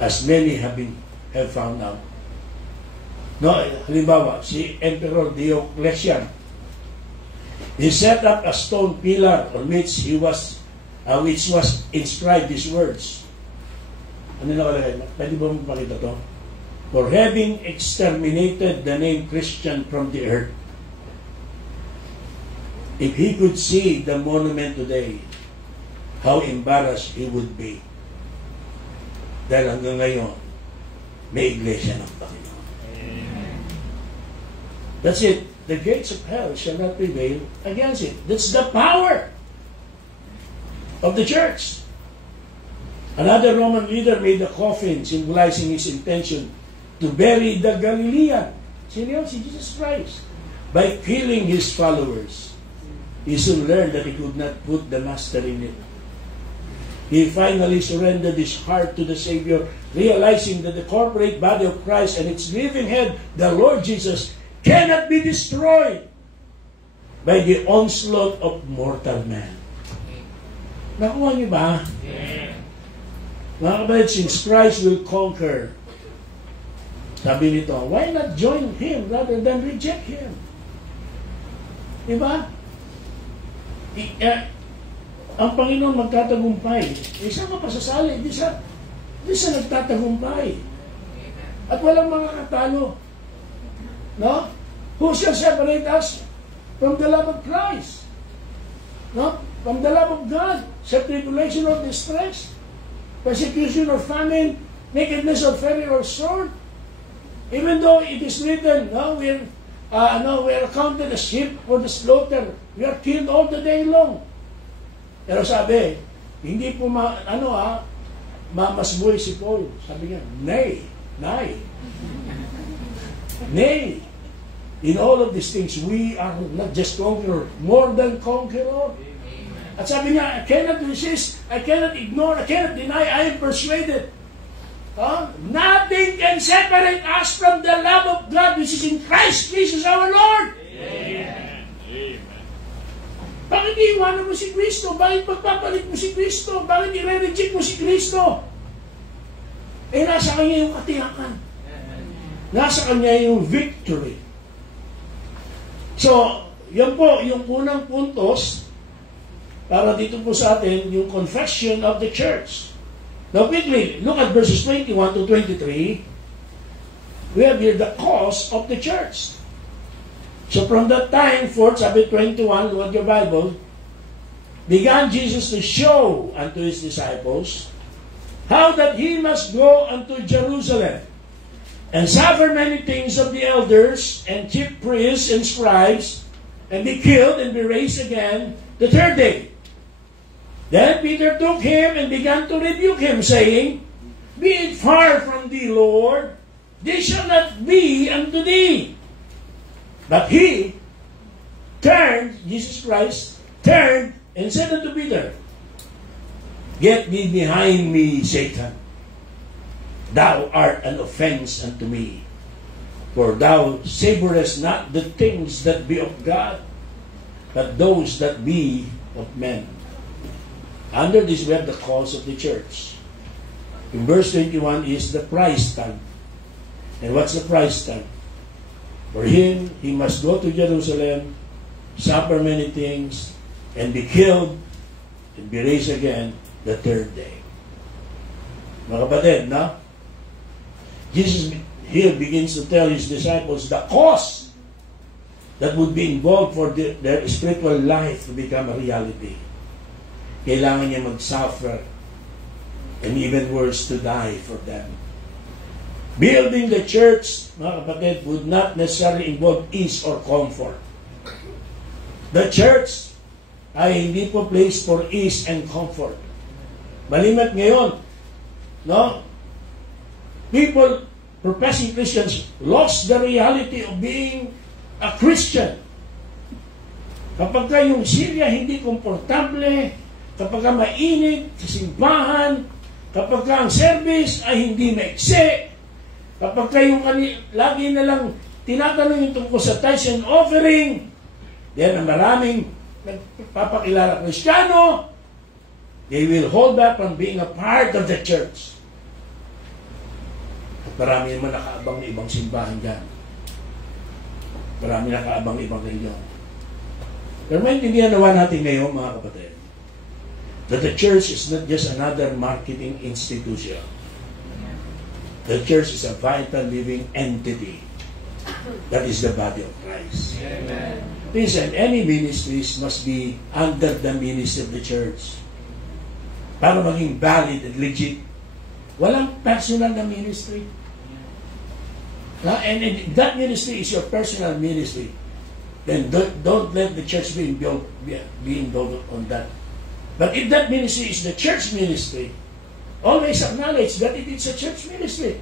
as many have found out. No, halimbawa, si Emperor Diocletian, he set up a stone pillar on which which was inscribed these words. Ano nakalagay? Pwede ba mapakita to? For having exterminated the name Christian from the earth. If he could see the monument today, how embarrassed he would be. Dahil hanggang ngayon, may iglesia ng Panginoon. That's it. The gates of hell shall not prevail against it. That's the power of the church. Another Roman leader made a coffin symbolizing his intention to bury the Galilean. Sino yun? Si Jesus Christ. By killing his followers, he soon learned that he could not put the master in it. He finally surrendered his heart to the Savior, realizing that the corporate body of Christ and its living head, the Lord Jesus, cannot be destroyed by the onslaught of mortal man. Nakuha niyo ba? Mga kapatid, since Christ will conquer, sabi nito, why not join Him rather than reject Him? Diba? Ang Panginoon magtatagumpay. Saan ka pasasali? Di sa nagtatagumpay. At walang mga katalo. No? Who shall separate us from the love of Christ? No? From the love of God? Sa tribulation or distress? Persecution or famine? Nakedness or famine or sword? Even though it is written, no, we are counted as sheep for the slaughter. We are killed all the day long. Pero sabi, hindi po mamasbuhay si Paul. Sabi niya, nay. In all of these things, we are not just conqueror, more than conqueror. At sabi niya, I cannot resist, I cannot ignore, I cannot deny, I am persuaded. Nothing can separate us from the love of God which is in Christ Jesus our Lord. Amen. Bakit iiwanan mo si Kristo? Bakit pagpapalit mo si Kristo? Bakit i-reject mo si Kristo? Nasa Kanya yung katiyakan. Nasa Kanya yung victory. So, yan po, yung unang puntos para dito po sa atin, yung confession of the church. Now quickly, look at verses 21 to 23. We have here the cause of the church. So from that time forth, sabi 21, look at your Bible, began Jesus to show unto His disciples how that He must go unto Jerusalem and suffer many things of the elders and chief priests and scribes, and be killed and be raised again the third day. Then Peter took him and began to rebuke him, saying, Be it far from thee, Lord, this shall not be unto thee. But he turned, Jesus Christ, turned and said unto Peter, Get thee behind me, Satan. Thou art an offense unto me, for thou savorest not the things that be of God, but those that be of men. Under this we have the cause of the church. In verse 21 is the price tag. And what's the price tag? For him, he must go to Jerusalem, suffer many things, and be killed, and be raised again the third day. Mga kapatid, no? Jesus here begins to tell His disciples the cause that would be involved for their spiritual life to become a reality. Kailangan niya mag-suffer, and even worse, to die for them. Building the church, mga kapatid, would not necessarily involve ease or comfort. The church ay hindi po place for ease and comfort. Balimat ngayon, no? People, professing Christians, lost the reality of being a Christian. Kapag yung Syria hindi komportable, kapag mainit sa simbahan, kapag ang service ay hindi maiksi, kapag yung lagi na lang tinatanong yung tungkol sa tithes and offering, then ang maraming nagpapakilala Kristiyano, they will hold back from being a part of the church. At marami naman nakaabang na ibang simbahan dyan. Marami nakaabang na ibang reliyon. Pero maintindihan naman natin ngayon, mga kapatid, that the church is not just another marketing institution. The church is a vital living entity. That is the body of Christ. Amen. Listen, any ministries must be under the ministry of the church para maging valid and legit. Walang personal na ministry. And that ministry is your personal ministry. Then don't let the church be involved on that. But if that ministry is the church ministry, always acknowledge that it is a church ministry.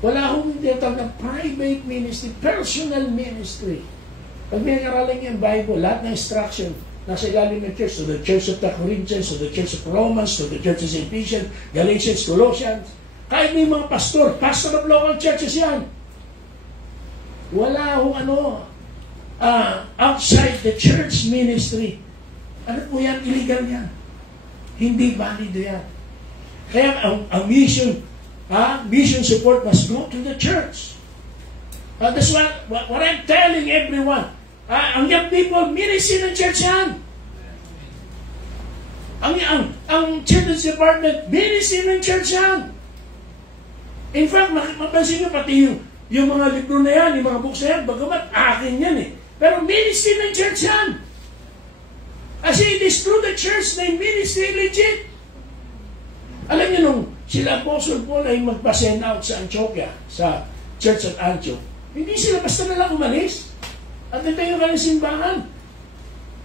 Wala akong tinatawag na private ministry, personal ministry. Pag pinag-aralan niyo yung Bible, lahat ng instruction nasa ilalim ng church, to the church of the Corinthians, to the church of Romans, to the church of Ephesians, Galatians, Colossians. Kahit may mga pastor of local churches yan. Wala akong outside the church ministry. Ano po yan? Illegal yan. Hindi valido yan. Kaya ang mission support must go to the church. That's what I'm telling everyone. Ang young people, ministry ng church yan. Ang children's department, ministry ng church yan. In fact, mapansin nyo pati yung mga libro na yan, yung mga books na yan, bagamat akin yan eh. Pero ministry ng church yan. Kasi it is through the church na yung ministry legit. Alam niyo nung sila Apostle Paul ay magpa-send out sa Antioquia, sa church at Antioch, hindi sila basta na lang umalis. At nagtayo ka ng simbahan.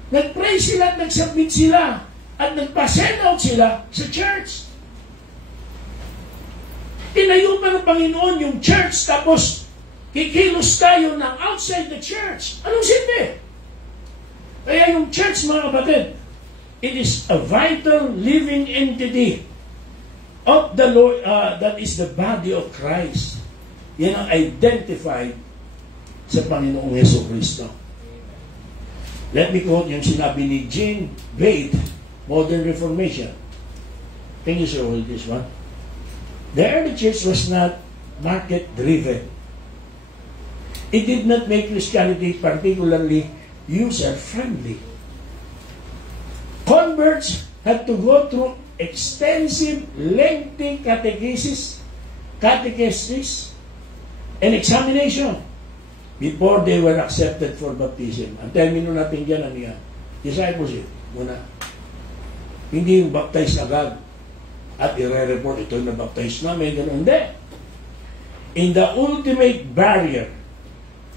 Nag-pray sila at nag-submit sila. At nagpa-send out sila sa church. Tinayo pa ng Panginoon yung church, tapos kikilos tayo ng outside the church. Anong silbi? Kaya yung church, mga kapatid, it is a vital living entity of the Lord, that is the body of Christ. Yan ang identified sa Panginoong Jesucristo. Let me quote yung sinabi ni Jean Vade, Modern Reformation. Can you show this one? The early church was not market-driven. It did not make Christianity particularly user-friendly. Converts had to go through extensive, lengthy catechesis, and examination before they were accepted for baptism. Ang termino natin dyan, ano yan? Discipleship. Muna. Hindi yung baptize agad at i-report ito na baptize namin, gano'n. Hindi. In the ultimate barrier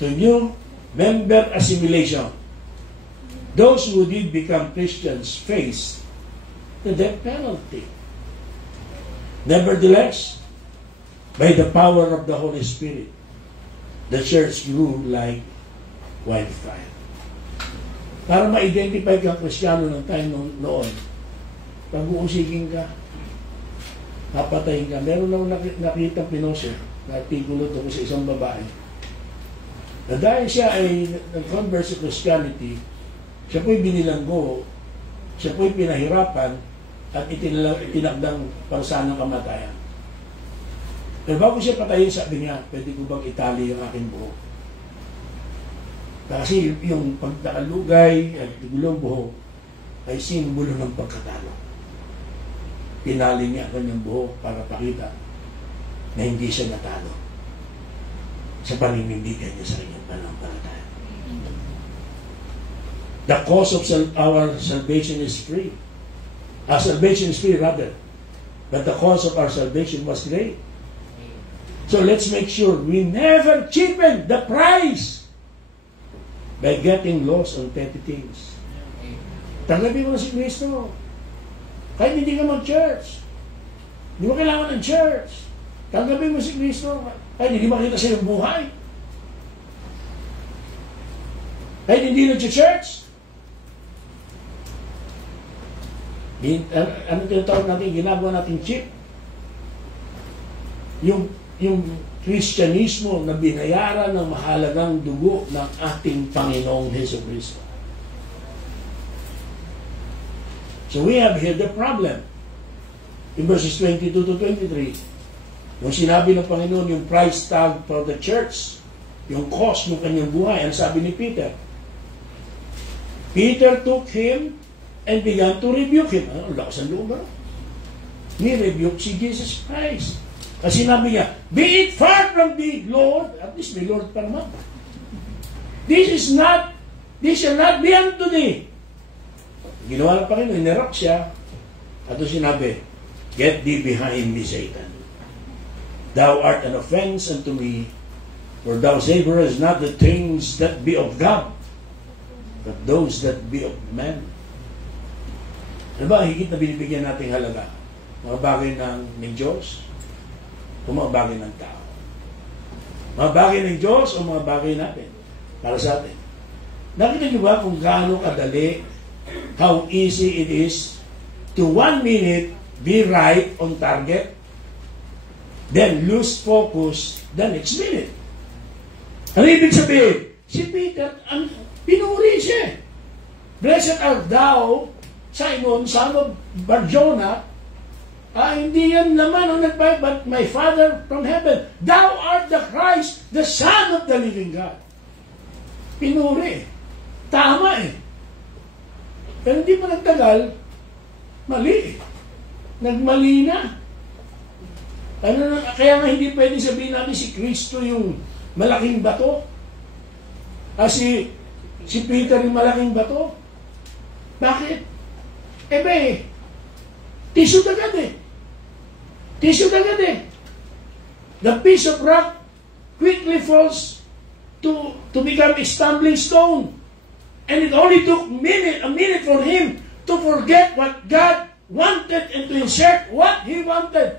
to new member assimilation, those who did become Christians faced the death penalty. Nevertheless, by the power of the Holy Spirit, the church grew like wildfire. Para ma-identify kang Kristiyano ng time noon, pag-uusigin ka, papatayin ka. Meron akong nakita pinosyo na artikulo tungkol sa isang babae. Na dahil siya ay nag-convert sa Christianity, siya po'y binilanggo, siya po'y pinahirapan, at itinakdang parusahan ng kamatayan. Pero bago siya patayin, sabi niya, pwede ko bang itali yung aking buhok? Kasi yung pagtakalugay at gulong buhok ay simbolo ng pagkatalo. Tinali niya ang kanyang buhok para pakita na hindi siya natalo sa paninindigan niya sa kanyang pananampalataya. The cause of our salvation is free. Our salvation is free, rather. But the cause of our salvation was great. So let's make sure we never cheapen the price by getting lost on petty things. Tanggapin mo si Kristo. Kahit hindi ka mag-church. Hindi mo kailangan ng church. Tanggapin mo si Kristo. Kahit hindi makita sa iyong buhay. Kahit hindi nag-church. Ano tinatawag natin? Ginagawa natin cheap. Yung Kristyanismo na binayaran ng mahalagang dugo ng ating Panginoong Jesucristo. So we have here the problem. In verses 22 to 23, yung sinabi ng Panginoon, yung price tag for the church, yung cost ng kanyang buhay, ang sabi ni Peter. Peter took him and began to rebuke him. Ang lakas ang loob ba? Ni-rebuke si Jesus Christ. Kasi sinabi niya, be it far from thee, Lord. At least may Lord pa naman. This shall not be unto thee. Ginawa ng Panginoon, inerap siya. At sinabi, get thee behind me, Satan. Thou art an offense unto me, For thou savorest not the things that be of God, but those that be of men. Ano ba, higit na binibigyan nating halaga? Mga bagay ng Diyos o mga bagay ng tao? Mga bagay ng Diyos o mga bagay natin? Para sa atin. Nakita niyo ba kung gaano kadali, how easy it is to 1 minute be right on target, then lose focus the next minute? Ano ibig sabihin? Si Peter, pinuri siya. Blessed art thou, Simon, son of Barjona. Hindi yan naman ang nagbayad, but my Father from heaven. Thou art the Christ, the Son of the living God. Pinuri. Tama eh. Pero hindi pa nagtagal, mali eh. Nagmali na. Kaya nga hindi pwede sabihin natin si Kristo yung malaking bato. Si Peter yung malaking bato. Bakit? Tissue agad eh. Tissue agad eh. The piece of rock quickly falls to become a stumbling stone. And it only took a minute for him to forget what God wanted and to insert what He wanted.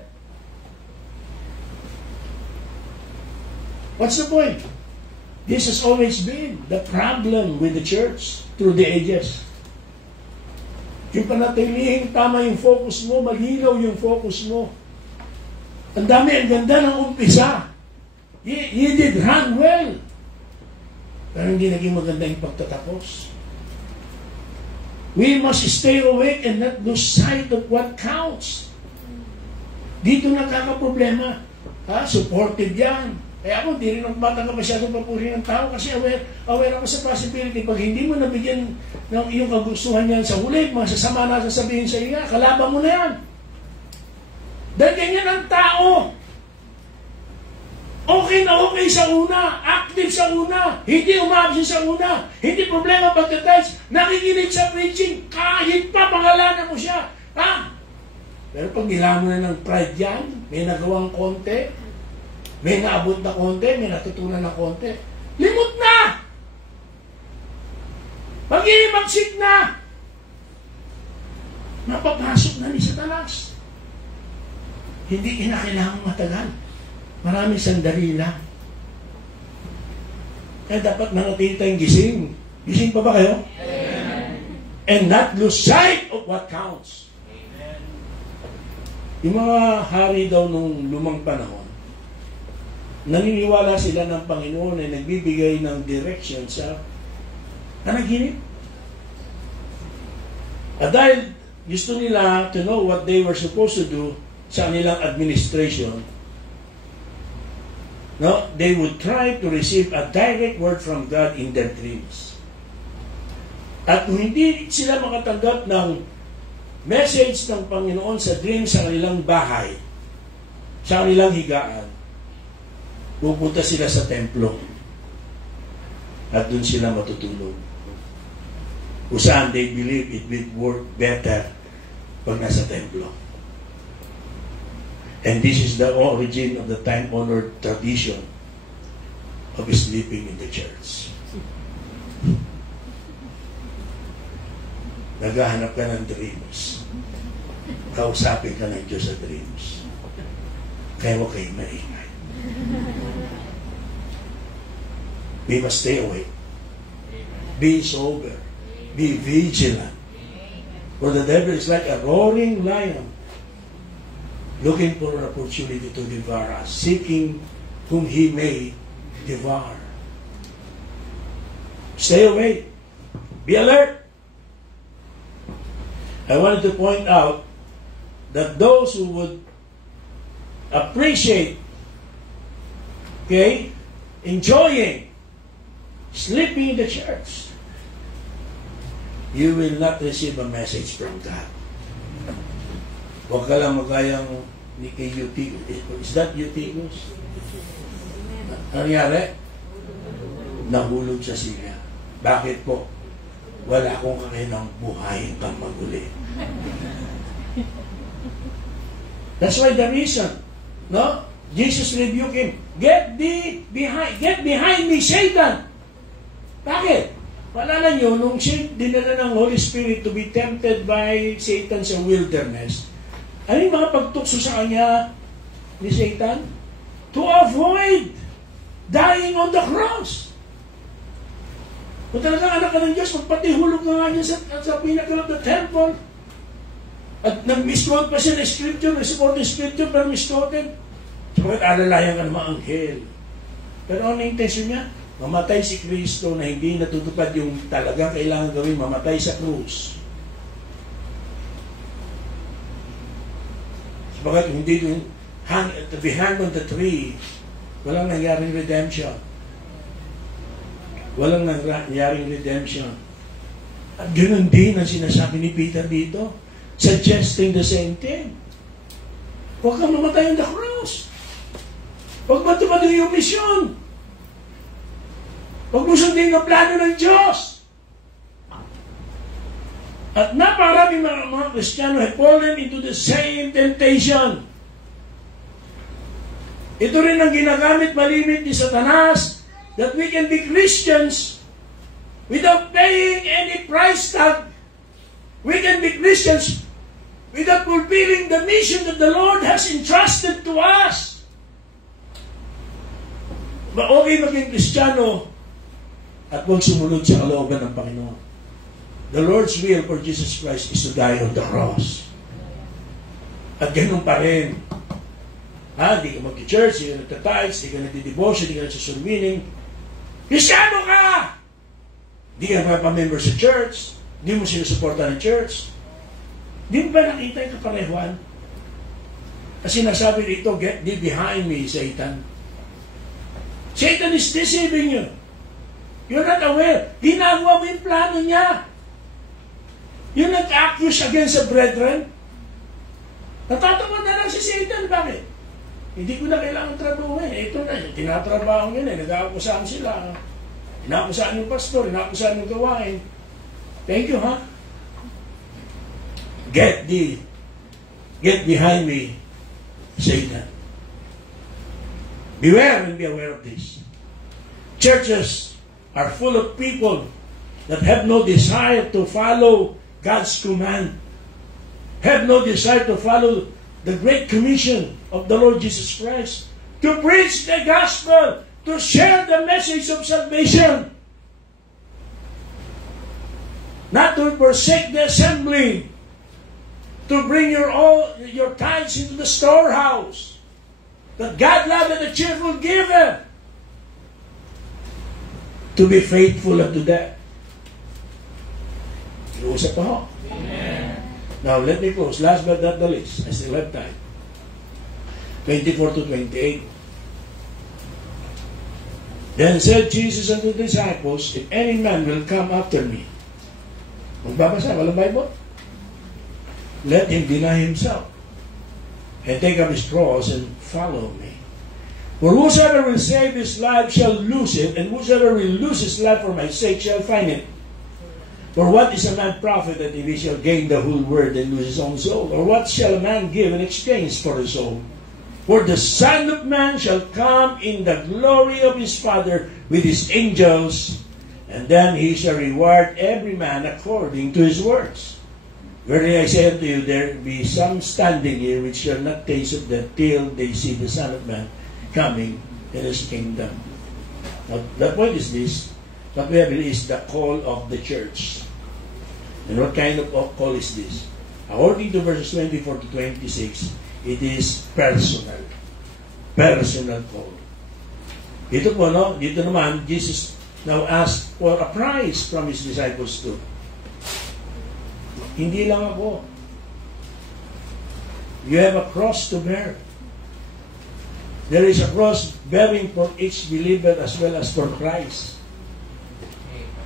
What's the point? This has always been the problem with the church through the ages. Yung panatilihing tama yung focus mo, malinaw yung focus mo. Ang dami, ang ganda ng umpisa. You did run well. Pero hindi naging maganda yung pagtatapos. We must stay awake and not lose sight of what counts. Dito nakakaproblema. Supported yan. Kaya ako, di rin ako batang masyadong papuri ng tao kasi aware ako sa possibility. Pag hindi mo nabigyan ng iyong kagustuhan yan sa huli, masasama na sasabihin sa iyo, kalaban mo na yan. Dahil ganyan ang tao. Okay na okay sa una, active sa una, hindi umabsent sa una, hindi problema pagka-touch, nakikinig sa preaching, kahit pa pangalanan mo siya. Pero pag nilaman mo na ng pride yan, may nagawang konti, may naabot na konti, may natutunan na konti. Limot na! Pag-iimagsik na! Napapasok na ni Satanas. Hindi kinakailangang matagal. Maraming sandali lang. Kaya dapat manatili tayong gising. Gising pa ba kayo? Amen. And not lose sight of what counts. Amen. Yung mga hari daw nung lumang panahon, naniniwala sila ng Panginoon ay nagbibigay ng direction sa panaginip. At dahil gusto nila to know what they were supposed to do sa kanilang administration, they would try to receive a direct word from God in their dreams. At kung hindi sila makatanggap ng message ng Panginoon sa dream sa kanilang bahay, sa kanilang higaan, pupunta sila sa templo at doon sila matutulog. Kung saan they believe it will work better pag nasa templo. And this is the origin of the time-honored tradition of sleeping in the church. Naghahanap ka ng dreams. Kausapin ka ng Diyos sa dreams. Kaya huwag kayong maingay. We must stay awake. Be sober. Be vigilant. For the devil is like a roaring lion, looking for an opportunity to devour us, seeking whom he may devour. Stay awake. Be alert. I wanted to point out that those who would appreciate, enjoying sleeping in the church, you will not receive a message from God. Huwag ka lang magayang ni kay Eutychus. Is that Eutychus? Ano nangyari? Nahulog sa Syria. Bakit po? Wala akong kakainang buhayin pang maguli. That's why the reason, Jesus rebuked him. get behind me, Satan. Bakit? Paalala nyo, nung siya dinala ng Holy Spirit to be tempted by Satan sa wilderness, ano yung mga pagtukso sa kanya ni Satan? To avoid dying on the cross. Kung talagang anak ka ng Diyos, magpatihulog na nga niya sa pinnacle of the temple. At nag-misquote pa siya ng scripture, nag-support ng scripture, pero misquoted. Sabagat alalayan ka ng mga anghel. Pero ano yung intention niya? Mamatay si Kristo na hindi natutupad yung talagang kailangan gawin, mamatay sa krus. Sabagat hindi yung to be hanged on the tree, walang nangyaring redemption. Walang nangyaring redemption. At ganoon din ang sinasabi ni Peter dito, suggesting the same thing. Huwag kang mamatay on the cross. Huwag matupad yung mission. Huwag mo sundin ang plano ng Diyos. At napakaraming mga Kristiyano have fallen into the same temptation. Ito rin ang ginagamit malimit ni Satanas, that we can be Christians without paying any price tag. We can be Christians without fulfilling the mission that the Lord has entrusted to us. Okay maging Kristiyano at huwag sumunod sa kalooban ng Panginoon. The Lord's will for Jesus Christ is to die on the cross. At ganun pa rin. Di ka mag-church, di ka nagtatides, di ka nagdi-devotion, di ka nagsusulmining. Kristiyano ka! Di ka pa-member sa church, di mo sinusuporta ng church. Di mo ba nakita yung kaparehuan? Kasi nasabi dito, get thee behind me, Satan. Satan is deceiving you. You're not aware. Ginagawa mo yung plano niya. Yung nag-accuse against the brethren, natatawa na lang si Satan. Bakit? Hindi ko na kailangan trabahuin. Ito na, tinatrabaho nyo na. Nag-aakusahan sila. Inaakusahan yung pastor, inaakusahan yung gawain. Thank you, ha? Get behind me, Satan. Beware and be aware of this. Churches are full of people that have no desire to follow God's command, have no desire to follow the Great Commission of the Lord Jesus Christ, to preach the gospel, to share the message of salvation, not to forsake the assembly, to bring your tithes into the storehouse, that God loveth a cheerful giver, to be faithful unto death. Iusap pa ho. Amen. Now, let me close. Last but not the least, I still have time. 24 to 28. Then said Jesus unto the disciples, if any man will come after me. Magbabasa, walang Bible? Let him deny himself and take up his cross and follow me. For whosoever will save his life shall lose it, and whosoever will lose his life for my sake shall find it. For what is a man profited if he shall gain the whole world and lose his own soul? Or what shall a man give in exchange for his soul? For the Son of Man shall come in the glory of his Father with his angels, and then he shall reward every man according to his works. Verily I say unto you, there be some standing here which shall not taste of death till they see the Son of Man coming in his kingdom. Now, the point is this, what we have is the call of the church. And what kind of call is this? According to verses 24 to 26, it is personal. Personal call. Dito po, no? Dito naman, Jesus now asked for a prize from his disciples too. Hindi lang ako. You have a cross to bear. There is a cross bearing for each believer as well as for Christ.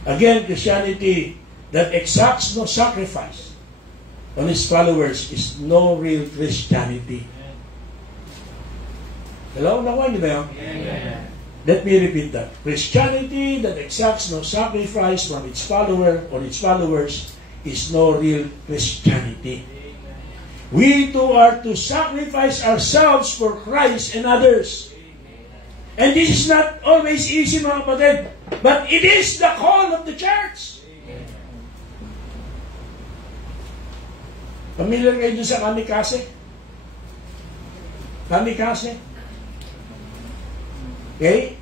Again, Christianity that exacts no sacrifice on its followers is no real Christianity. Hello? Nakuha niyo ba yun? Amen. Let me repeat that. Christianity that exacts no sacrifice from its follower on its followers is no real Christianity. We too are to sacrifice ourselves for Christ and others. And this is not always easy, mga kapatid. But it is the call of the church. Familiar kayo dun sa kamikaze? Kamikaze? Okay?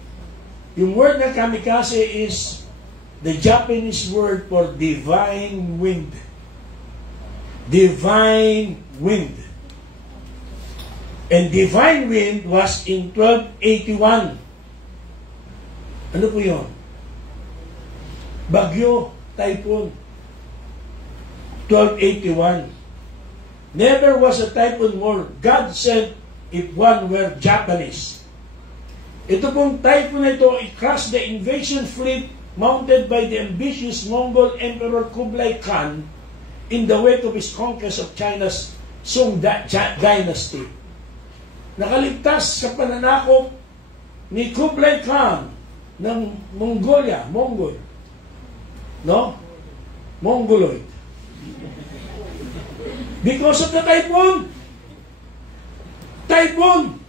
Yung word na kamikaze is the Japanese word for divine wind. Divine wind. And divine wind was in 1281. Ano po yun? Bagyo, typhoon. 1281. Never was a typhoon more. God sent if one were Japanese. Ito pong typhoon na ito, it crushed the invasion fleet mounted by the ambitious Mongol Emperor Kublai Khan in the wake of his conquest of China's Song Dynasty. Nakaligtas sa pananakop ni Kublai Khan ng Mongolia, Mongol. No? Mongoloid. Because of the typhoon. Typhoon.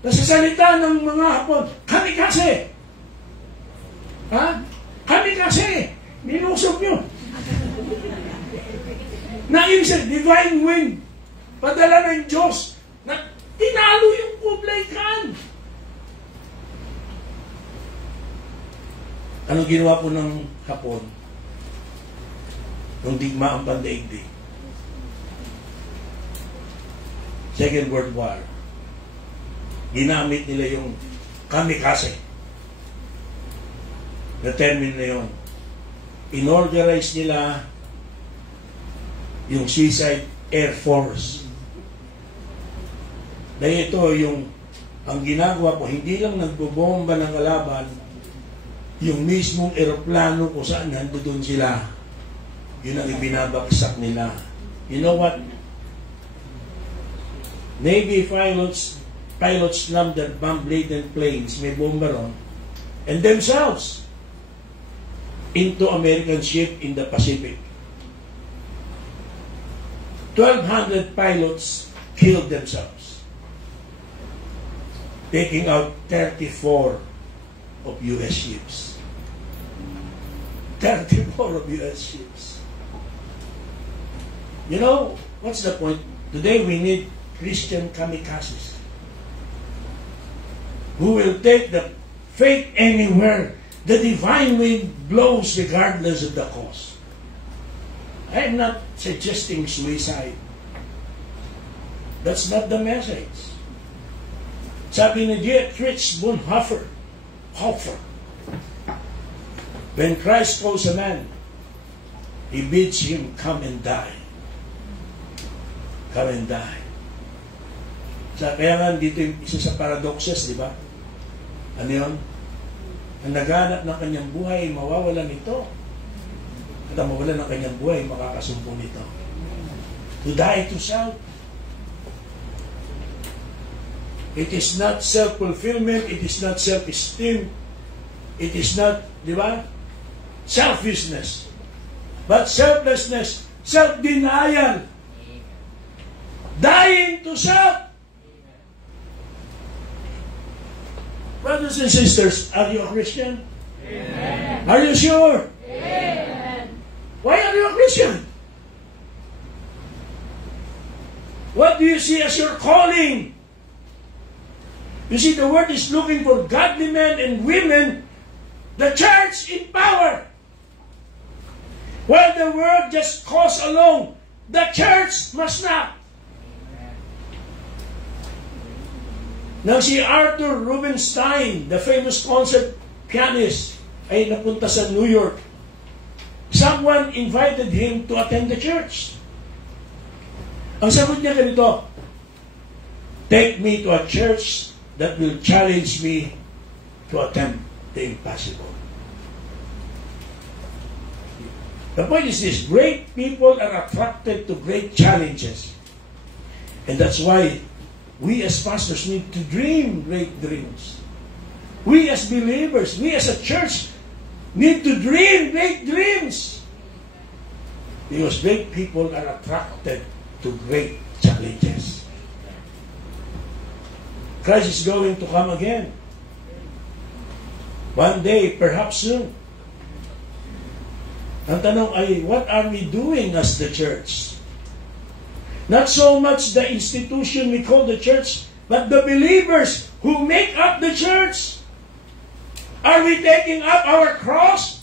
Nasasalita ng mga Hapon, kamikaze. Ha? Kamikaze. Minusok nyo. Naibig divine wind. Padala ng Diyos na tinalo yung Kublai Khan. Anong ginawa po ng Hapon? Nung digma ang pandaigdig. Second World War. Ginamit nila yung kamikaze. Na termin na yun. Inorganize nila yung Suicide Air Force. Dahil ito yung ang ginagawa po, hindi lang nagbobomba ng kalaban, yung mismong eroplano kung saan nandoon sila, yun ang ibinabaksak nila. You know what? Navy pilots slammed their bomb-laden planes, may bomba ron, and themselves into American ship in the Pacific. 1,200 pilots killed themselves, taking out 34 of U.S. ships. 34 of U.S. ships. You know, what's the point? Today we need Christian kamikazes who will take the faith anywhere. The divine wind blows regardless of the cause. I am not suggesting suicide. That's not the message. Sabi ni Dietrich Bonhoeffer, when Christ calls a man, He bids him come and die. Come and die. Kaya nga dito yung isa sa paradoxes, di ba? Ano yun? Ang naghanap ng kanyang buhay, mawawalan nito. At ang mawalan ng kanyang buhay, makakasumpong nito. To die to self. It is not self-fulfillment, it is not self-esteem, it is not, di ba? Selfishness. But selflessness, self-denial. Dying to self. Brothers and sisters, are you a Christian? Amen. Are you sure? Amen. Why are you a Christian? What do you see as your calling? You see, the world is looking for godly men and women, the church in power. While the world just calls alone, the church must not. Nang si Arthur Rubinstein, the famous concert pianist, ay napunta sa New York, someone invited him to attend the church. Ang sagot niya ganito, take me to a church that will challenge me to attempt the impossible. The point is this, great people are attracted to great challenges. And that's why we as pastors need to dream great dreams. We as believers, we as a church need to dream great dreams. Because great people are attracted to great challenges. Christ is going to come again. One day, perhaps soon. Ang tanong ay, what are we doing as the church? Not so much the institution we call the church, but the believers who make up the church. Are we taking up our cross?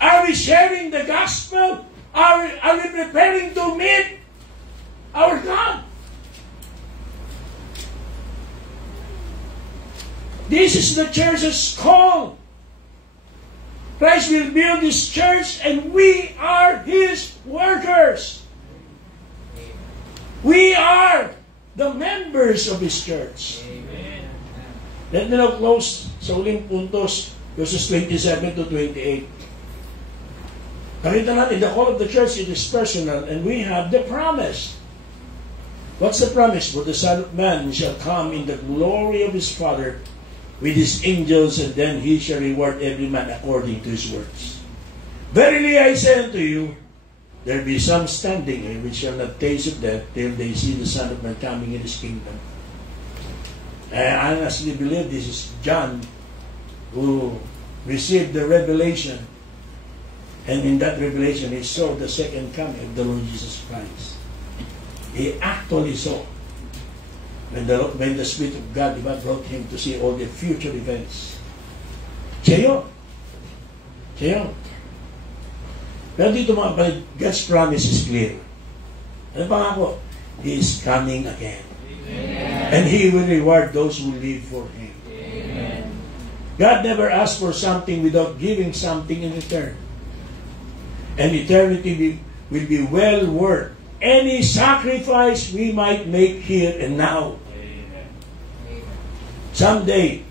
Are we sharing the gospel? Are we preparing to meet our God? This is the church's call. Christ will build His church and we are His workers. We are the members of His church. Amen. Let me now close sa uling puntos, verses 27 to 28. Nakita natin, the call of the church it is personal and we have the promise. What's the promise? For the Son of Man shall come in the glory of His Father with His angels, and then He shall reward every man according to his works. Verily I say unto you, there be some standing here which shall not taste of death till they see the Son of Man coming in His kingdom. I honestly believe this is John who received the revelation, and in that revelation he saw the second coming of the Lord Jesus Christ. He actually saw when the Spirit of God brought him to see all the future events. Siya yun. Pero dito mga kapatid, God's promise is clear. Ano pangako? He is coming again. Amen. And He will reward those who live for Him. Amen. God never asks for something without giving something in return. And eternity will be well worth any sacrifice we might make here and now. Amen. Someday,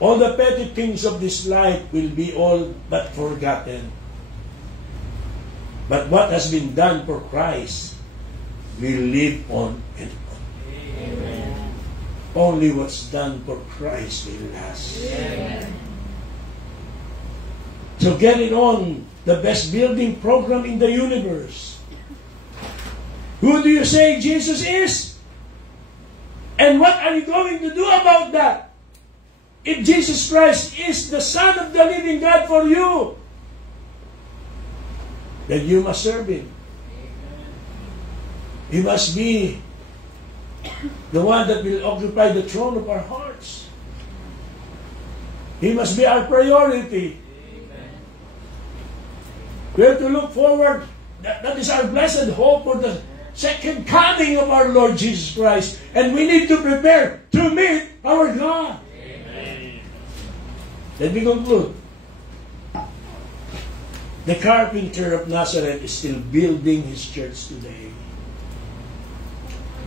all the petty things of this life will be all but forgotten. But what has been done for Christ will live on and on. Amen. Only what's done for Christ will last. Amen. So get it on, the best building program in the universe. Who do you say Jesus is? And what are you going to do about that? If Jesus Christ is the Son of the living God for you, then you must serve Him. He must be the one that will occupy the throne of our hearts. He must be our priority. We have to look forward. That is our blessed hope for the second coming of our Lord Jesus Christ. And we need to prepare to meet our God. Amen. Let me conclude. The carpenter of Nazareth is still building his church today.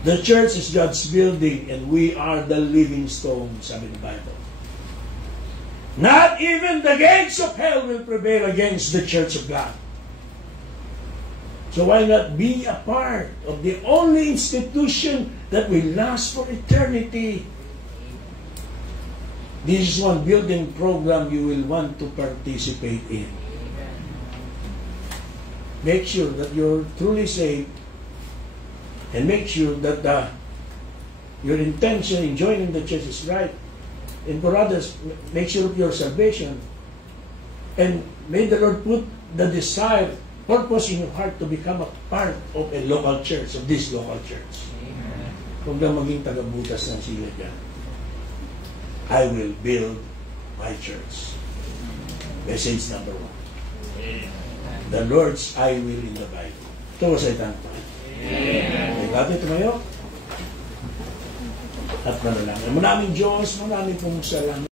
The church is God's building and we are the living stones, sabi ng Bible. Not even the gates of hell will prevail against the church of God. So why not be a part of the only institution that will last for eternity? This is one building program you will want to participate in. Make sure that you're truly saved and make sure that your intention in joining the church is right. And for others, make sure of your salvation. And may the Lord put the desire, purpose in your heart to become a part of a local church, of this local church. Amen. Huwag lang maging tagabutas ng sila dyan. I will build my church. Message number 1. Amen. The Lord's I will in the Bible. Ito sa itang Amen. May dati tumayo at manalangin. Maraming Diyos, maraming pong salamat.